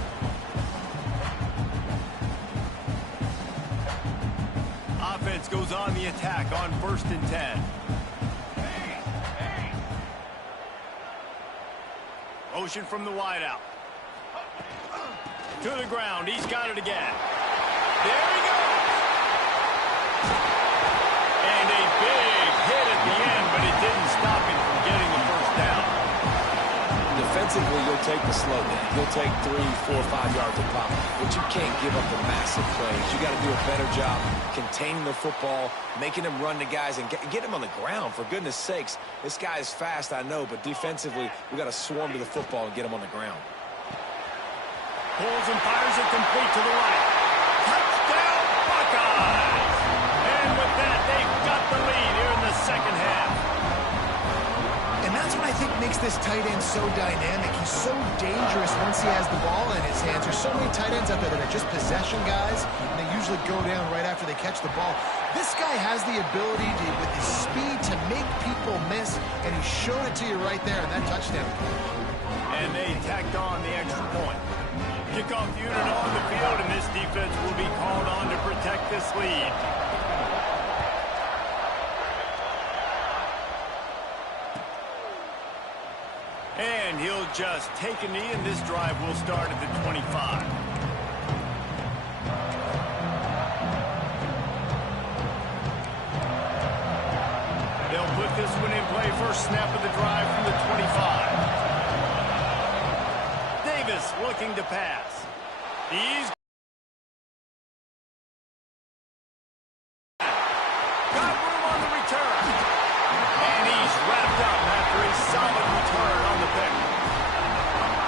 Offense goes on the attack on 1st and 10. Motion from the wideout. To the ground. He's got it again. There he goes. And a big hit at the end, but it didn't stop him from getting the 1st down. Defensively, you'll take the slow down. You'll take 3, 4, 5 yards of pop, but you can't give up the massive plays. You got to do a better job containing the football, making him run to guys, and get him on the ground, for goodness sakes. This guy is fast, I know, but defensively, we got to swarm to the football and get him on the ground. Pulls and fires it complete to the right. Touchdown, Buckeyes! And with that, they've got the lead here in the 2nd half. makes this tight end so dynamic. He's so dangerous once he has the ball in his hands. There's so many tight ends out there that are just possession guys, and they usually go down right after they catch the ball. This guy has the ability to, with his speed, to make people miss, and he showed it to you right there in that touchdown. And they tacked on the extra point. Kickoff unit on the field, and this defense will be called on to protect this lead. And he'll just take a knee, and this drive will start at the 25. They'll put this one in play. First snap of the drive from the 25. Davis looking to pass. He's got room on the return. And he's wrapped up after a solid return on the pick.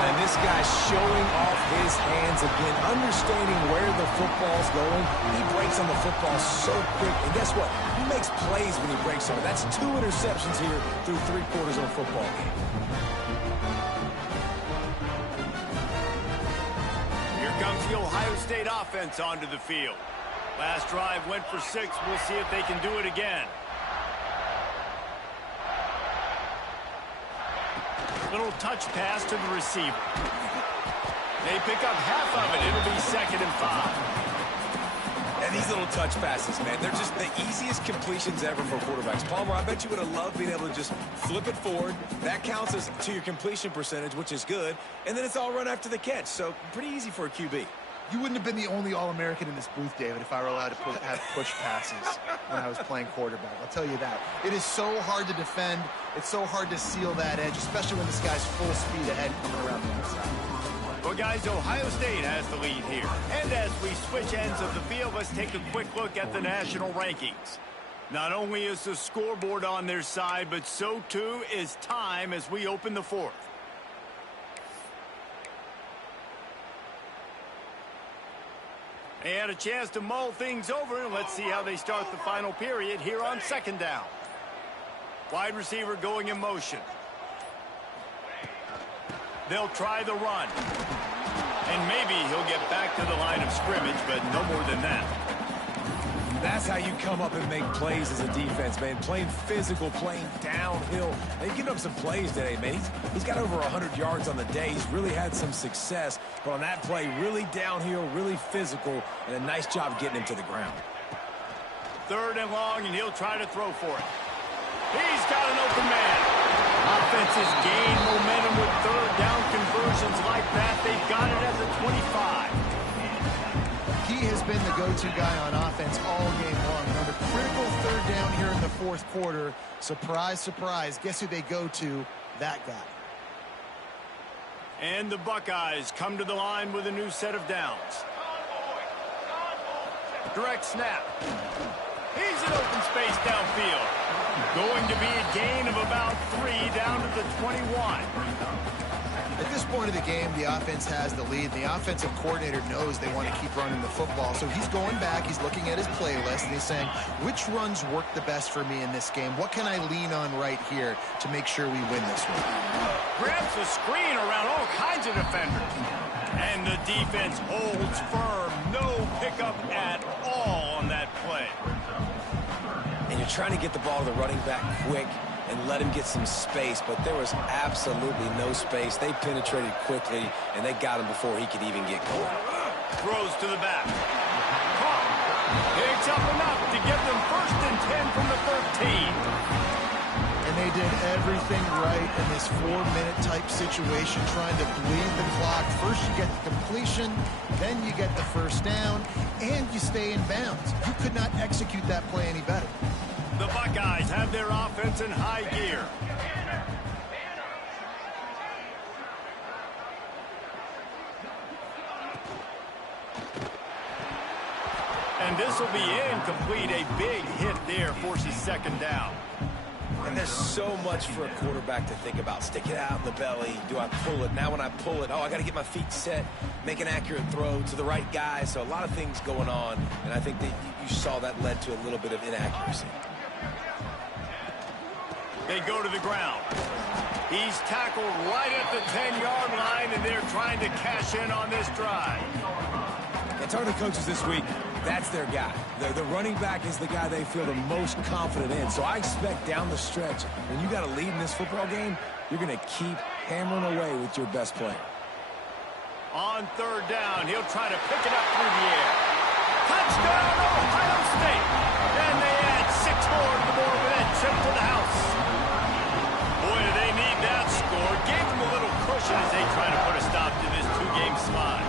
And this guy's showing off his hands again, understanding where the football's going. He breaks on the football so quick. And guess what? He makes plays when he breaks on it. That's 2 interceptions here through 3 quarters of a football game. Here comes the Ohio State offense onto the field. Last drive went for 6. We'll see if they can do it again. Little touch pass to the receiver. They pick up half of it. It'll be 2nd and 5. And these little touch passes, man, they're just the easiest completions ever for quarterbacks. Palmer, I bet you would have loved being able to just flip it forward. That counts as to your completion percentage, which is good. And then it's all run after the catch. So pretty easy for a QB. You wouldn't have been the only All-American in this booth, David, if I were allowed to have push passes when I was playing quarterback. I'll tell you that. It is so hard to defend. It's so hard to seal that edge, especially when this guy's full speed ahead coming around the outside. Well, guys, Ohio State has the lead here. And as we switch ends of the field, let's take a quick look at the national rankings. Not only is the scoreboard on their side, but so too is time as we open the 4th. They had a chance to mull things over, and let's see how they start the final period here on 2nd down. Wide receiver going in motion. They'll try the run. And maybe he'll get back to the line of scrimmage, but no more than that. That's how you come up and make plays as a defense, man. Playing physical, playing downhill. They've given up some plays today, man. He's got over 100 yards on the day. He's really had some success. But on that play, really downhill, really physical, and a nice job getting him to the ground. 3rd and long, and he'll try to throw for it. He's got an open man. Offenses gain momentum with 3rd down conversions like that. They've got it at the 25. He has been the go-to guy on offense all game long. Another critical 3rd down here in the 4th quarter. Surprise, surprise. Guess who they go to? That guy. And the Buckeyes come to the line with a new set of downs. Direct snap. He's in open space downfield. Going to be a gain of about 3 down to the 21. At this point of the game, the offense has the lead. The offensive coordinator knows they want to keep running the football. So he's going back, he's looking at his playlist, and he's saying, which runs work the best for me in this game? What can I lean on right here to make sure we win this one? Grabs the screen around all kinds of defenders. And the defense holds firm. No pickup at all on that play. And you're trying to get the ball to the running back quick and let him get some space, but there was absolutely no space. They penetrated quickly, and they got him before he could even get going. Throws to the back. Caught. Picks up enough to get them 1st and 10 from the 13. And they did everything right in this 4-minute type situation, trying to bleed the clock. First you get the completion, then you get the 1st down, and you stay in bounds. You could not execute that play any better. The Buckeyes have their offense in high gear. And this will be incomplete. A big hit there forces 2nd down. And there's so much for a quarterback to think about. Stick it out in the belly. Do I pull it? Now when I pull it, I got to get my feet set, make an accurate throw to the right guy. So a lot of things going on, and I think that you saw that led to a little bit of inaccuracy. They go to the ground. He's tackled right at the 10-yard line, and they're trying to cash in on this drive. And talking to coaches this week, that's their guy. The running back is the guy they feel the most confident in. So I expect down the stretch, when you got a lead in this football game, you're going to keep hammering away with your best player. On third down, he'll try to pick it up through the air. Touchdown, Ohio State! And they add 6 more to the board with that trip to the house. Boy, do they need that score. Gave them a little cushion as they try to put a stop to this 2-game slide.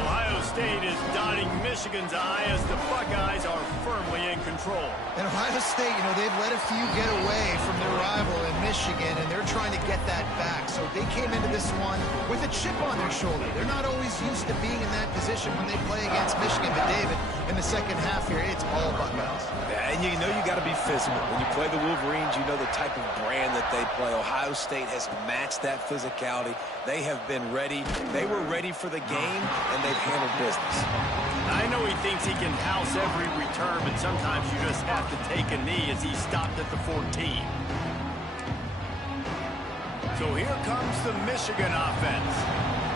Ohio State is dotting Michigan's eye as the Buckeyes are firmly in control. And Ohio State, they've let a few get away from their rival in Michigan, and they're trying to get that back. So they came into this one with a chip on their shoulder. They're not always used to being in that position when they play against Michigan. But, David, in the second half here, it's all Buckeyes. And you know you got to be physical. When you play the Wolverines, you know the type of brand that they play. Ohio State has matched that physicality. They have been ready. They were ready for the game, and they've handled business. I know he thinks he can house every return, but sometimes you just have to take a knee as he stopped at the 14. So here comes the Michigan offense.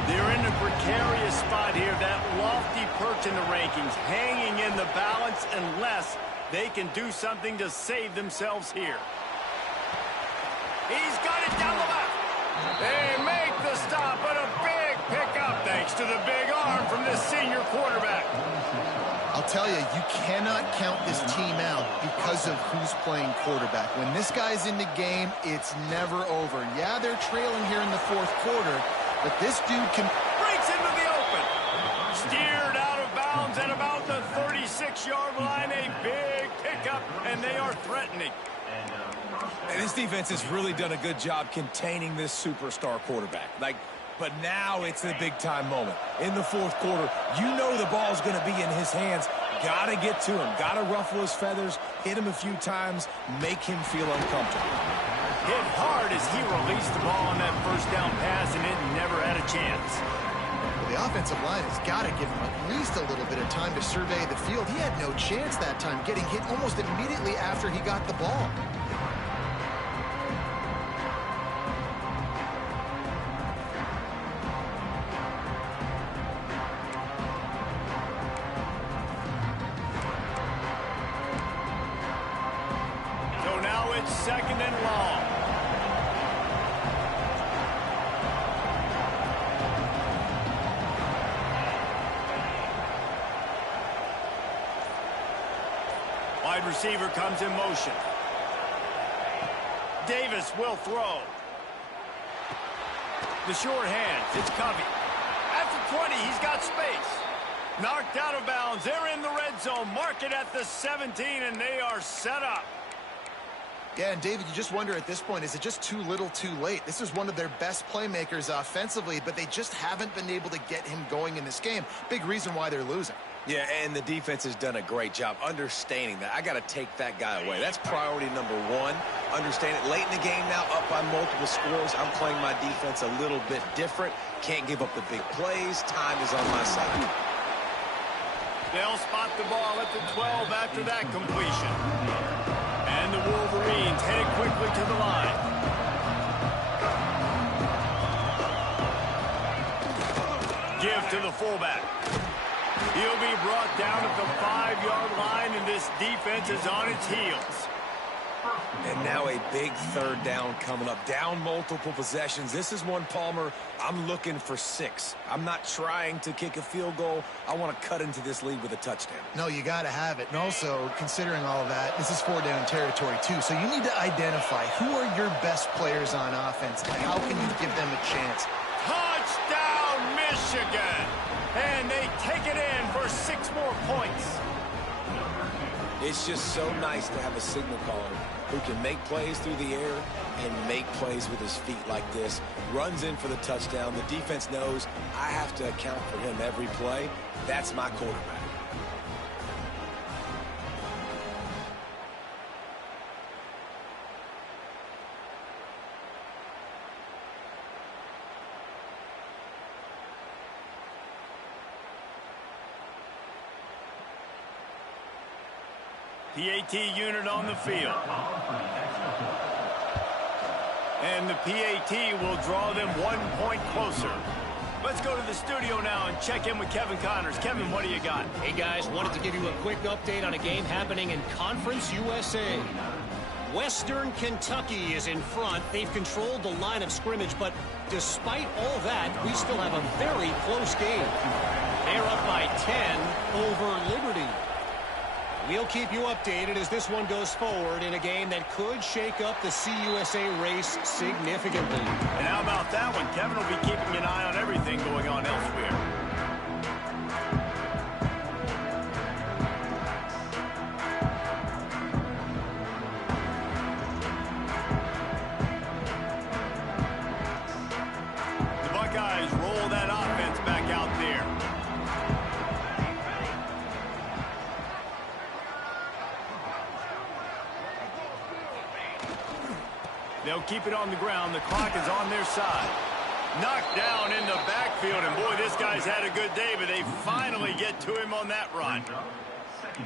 They're in a precarious spot here, that lofty perch in the rankings, hanging in the balance unless they can do something to save themselves here. He's got it down the left. They make the stop, but a big pickup thanks to the big arm from this senior quarterback. I'll tell you, you cannot count this team out because of who's playing quarterback. When this guy's in the game, it's never over. Yeah, they're trailing here in the fourth quarter, but this dude can... Breaks into the open. Steered out of bounds at about the 36-yard line. A big pickup, and they are threatening. And this defense has really done a good job containing this superstar quarterback. But now it's the big-time moment. In the fourth quarter, you know the ball's going to be in his hands. Got to get to him. Got to ruffle his feathers, hit him a few times, make him feel uncomfortable. Hit hard as he released the ball on that first down pass, and it never had a chance. Well, the offensive line has got to give him at least a little bit of time to survey the field. He had no chance that time, getting hit almost immediately after he got the ball. Second and long. Wide receiver comes in motion. Davis will throw. The short hands. It's Covey. At the 20, he's got space. Knocked out of bounds. They're in the red zone. Mark it at the 17, and they are set up. Yeah, and David, you just wonder at this point, is it just too little too late? This is one of their best playmakers offensively, but they just haven't been able to get him going in this game. Big reason why they're losing. Yeah, and the defense has done a great job understanding that. I got to take that guy away. That's priority number one. Understand it. Late in the game now, up by multiple scores. I'm playing my defense a little bit different. Can't give up the big plays. Time is on my side. They'll spot the ball at the 12 after that completion. And the Wolverines headed quickly to the line. Give to the fullback. He'll be brought down at the 5-yard line, and this defense is on its heels. And now a big third down coming up. Down multiple possessions. This is one, Palmer, I'm looking for 6. I'm not trying to kick a field goal. I want to cut into this lead with a touchdown. No, you got to have it. And also, considering all of that, this is 4-down territory, too. So you need to identify who are your best players on offense and how can you give them a chance. Touchdown, Michigan! And they take it in for 6 more points. It's just so nice to have a signal caller who can make plays through the air and make plays with his feet like this. Runs in for the touchdown. The defense knows I have to account for him every play. That's my quarterback. PAT unit on the field. And the PAT will draw them 1 point closer. Let's go to the studio now and check in with Kevin Connors. Kevin, what do you got? Hey, guys, wanted to give you a quick update on a game happening in Conference USA. Western Kentucky is in front. They've controlled the line of scrimmage, but despite all that, we still have a very close game. They're up by 10 over Liberty. We'll keep you updated as this one goes forward in a game that could shake up the CUSA race significantly. And how about that one? Kevin will be keeping an eye on everything going on elsewhere. The Buckeyes roll that offense back out there. They'll keep it on the ground. The clock is on their side. Knocked down in the backfield, and boy, this guy's had a good day, but they finally get to him on that run.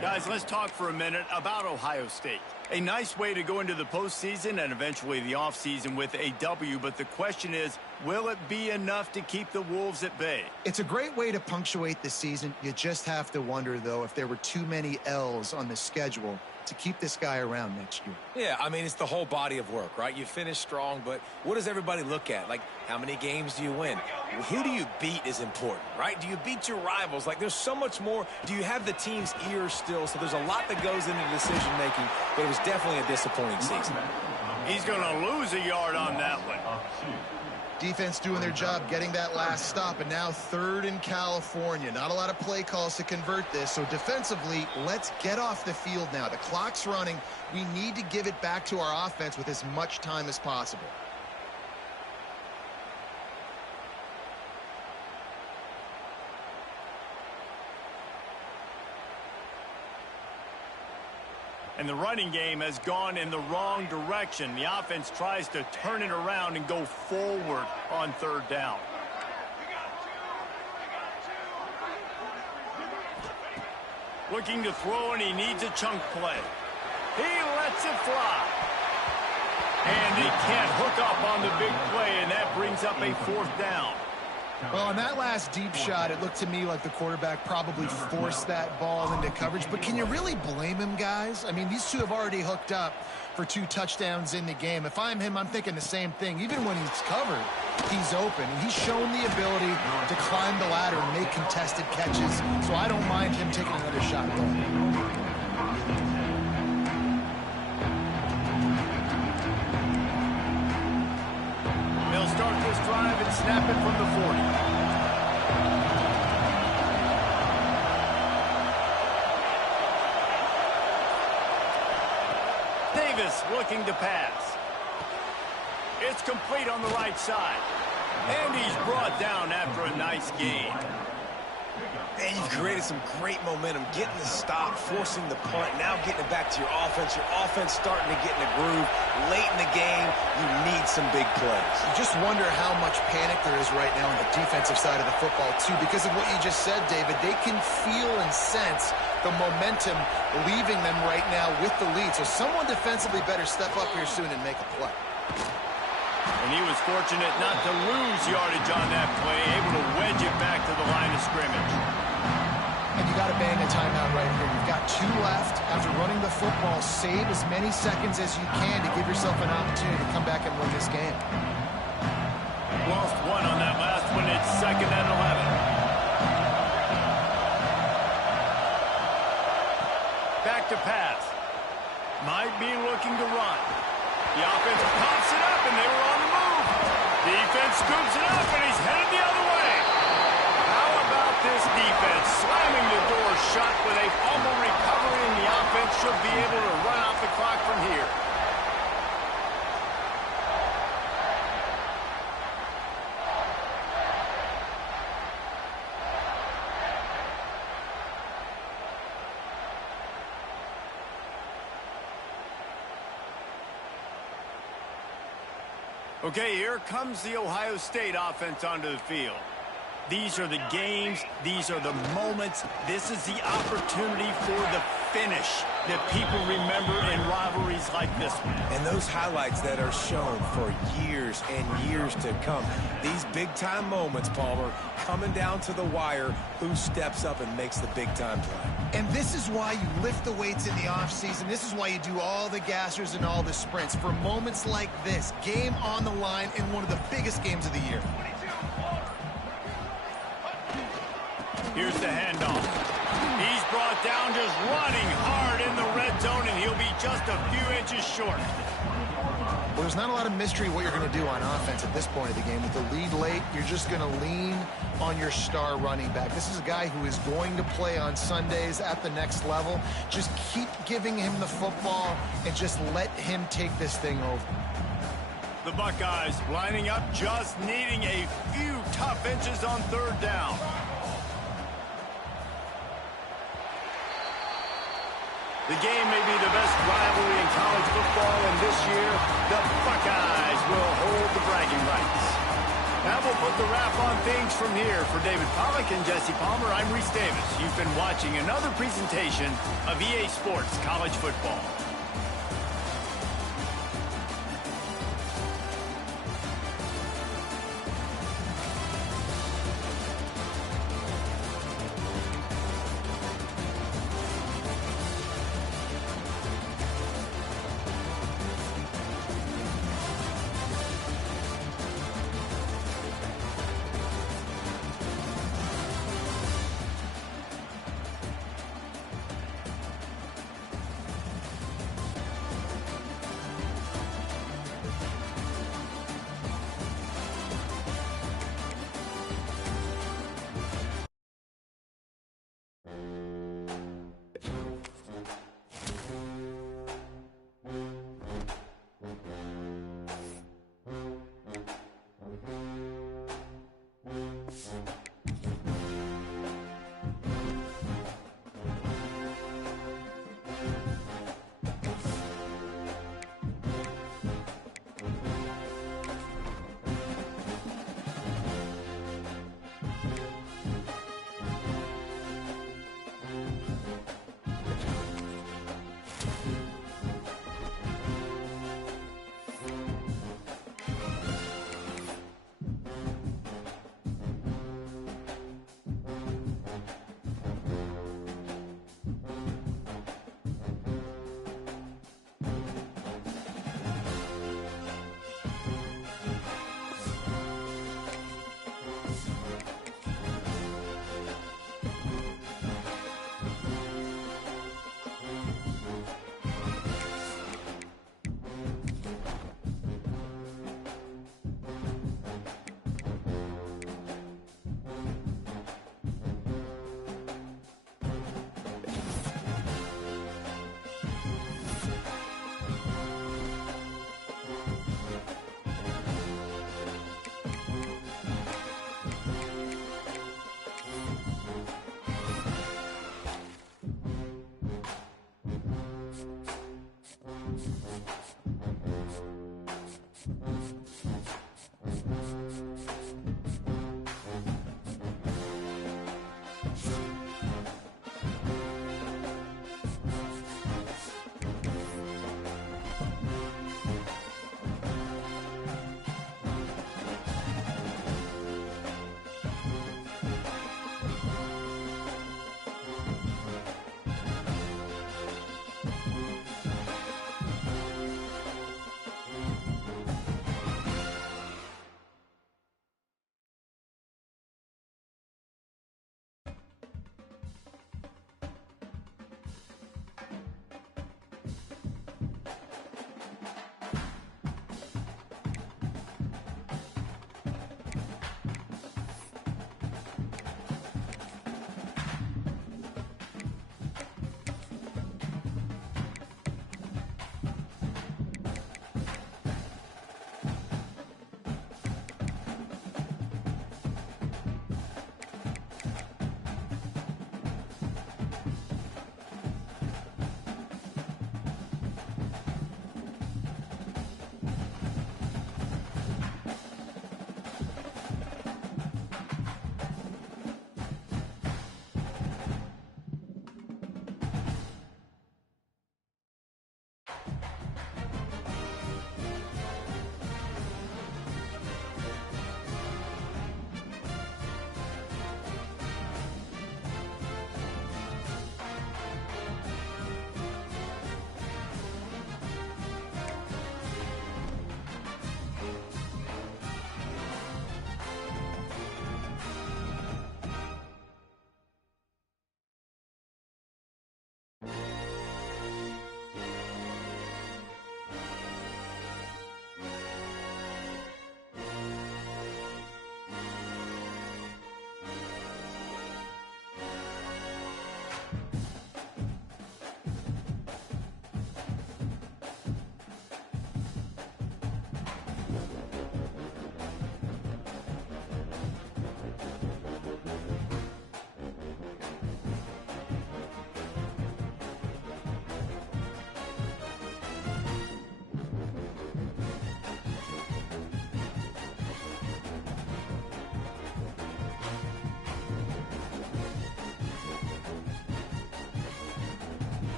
Guys, let's talk for a minute about Ohio State. A nice way to go into the postseason and eventually the offseason with a W, but the question is, will it be enough to keep the Wolves at bay? It's a great way to punctuate the season. You just have to wonder, though, if there were too many L's on the schedule to keep this guy around next year. Yeah, I mean, it's the whole body of work, right? You finish strong, but what does everybody look at? Like, how many games do you win? Who do you beat is important, right? Do you beat your rivals? Like, there's so much more. Do you have the team's ears still? So there's a lot that goes into decision-making, but it was definitely a disappointing season. He's going to lose a yard on that one. Defense doing their job, getting that last stop, and now 3rd in California. Not a lot of play calls to convert this, so defensively, let's get off the field now. The clock's running. We need to give it back to our offense with as much time as possible. And the running game has gone in the wrong direction. The offense tries to turn it around and go forward on 3rd down. Looking to throw, and he needs a chunk play. He lets it fly. And he can't hook up on the big play, and that brings up a 4th down. Well, on that last deep shot, it looked to me like the quarterback probably forced that ball into coverage. But can you really blame him, guys? I mean, these two have already hooked up for 2 touchdowns in the game. If I'm him, I'm thinking the same thing. Even when he's covered, he's open. And he's shown the ability to climb the ladder and make contested catches. So I don't mind him taking another shot there. Start this drive and snap it from the 40. Davis looking to pass. It's complete on the right side. And he's brought down after a nice gain. Man, you've created some great momentum, getting the stop, forcing the punt, now getting it back to your offense. Your offense starting to get in a groove. Late in the game, you need some big plays. You just wonder how much panic there is right now on the defensive side of the football, too, because of what you just said, David. They can feel and sense the momentum leaving them right now with the lead. So someone defensively better step up here soon and make a play. And he was fortunate not to lose yardage on that play, able to wedge it back to the line of scrimmage. And you got to bang a timeout right here. You've got 2 left. After running the football, save as many seconds as you can to give yourself an opportunity to come back and win this game. Lost 1 on that last one. It's 2nd and 11. Back to pass. Might be looking to run. The offense pops it up, and they were on the move. Defense scoops it up, and he's headed the other way. How about this defense slamming the door shut with a fumble recovery, and the offense should be able to run out the clock from here. Okay, here comes the Ohio State offense onto the field. These are the games. These are the moments. This is the opportunity for the finish that people remember in rivalries like this one. And those highlights that are shown for years and years to come. These big-time moments, Palmer, coming down to the wire, who steps up and makes the big-time play. And this is why you lift the weights in the offseason. This is why you do all the gassers and all the sprints. For moments like this, game on the line in one of the biggest games of the year. Here's the handoff. He's brought down just running hard in the red zone, and he'll be just a few inches short. Well, there's not a lot of mystery what you're going to do on offense at this point of the game. With the lead late, you're just going to lean on your star running back. This is a guy who is going to play on Sundays at the next level. Just keep giving him the football and just let him take this thing over. The Buckeyes lining up, just needing a few tough inches on third down. The game may be the best rivalry in college football, and this year, the Buckeyes will hold the bragging rights. Now we'll put the wrap on things from here. For David Pollack and Jesse Palmer, I'm Reese Davis. You've been watching another presentation of EA Sports College Football.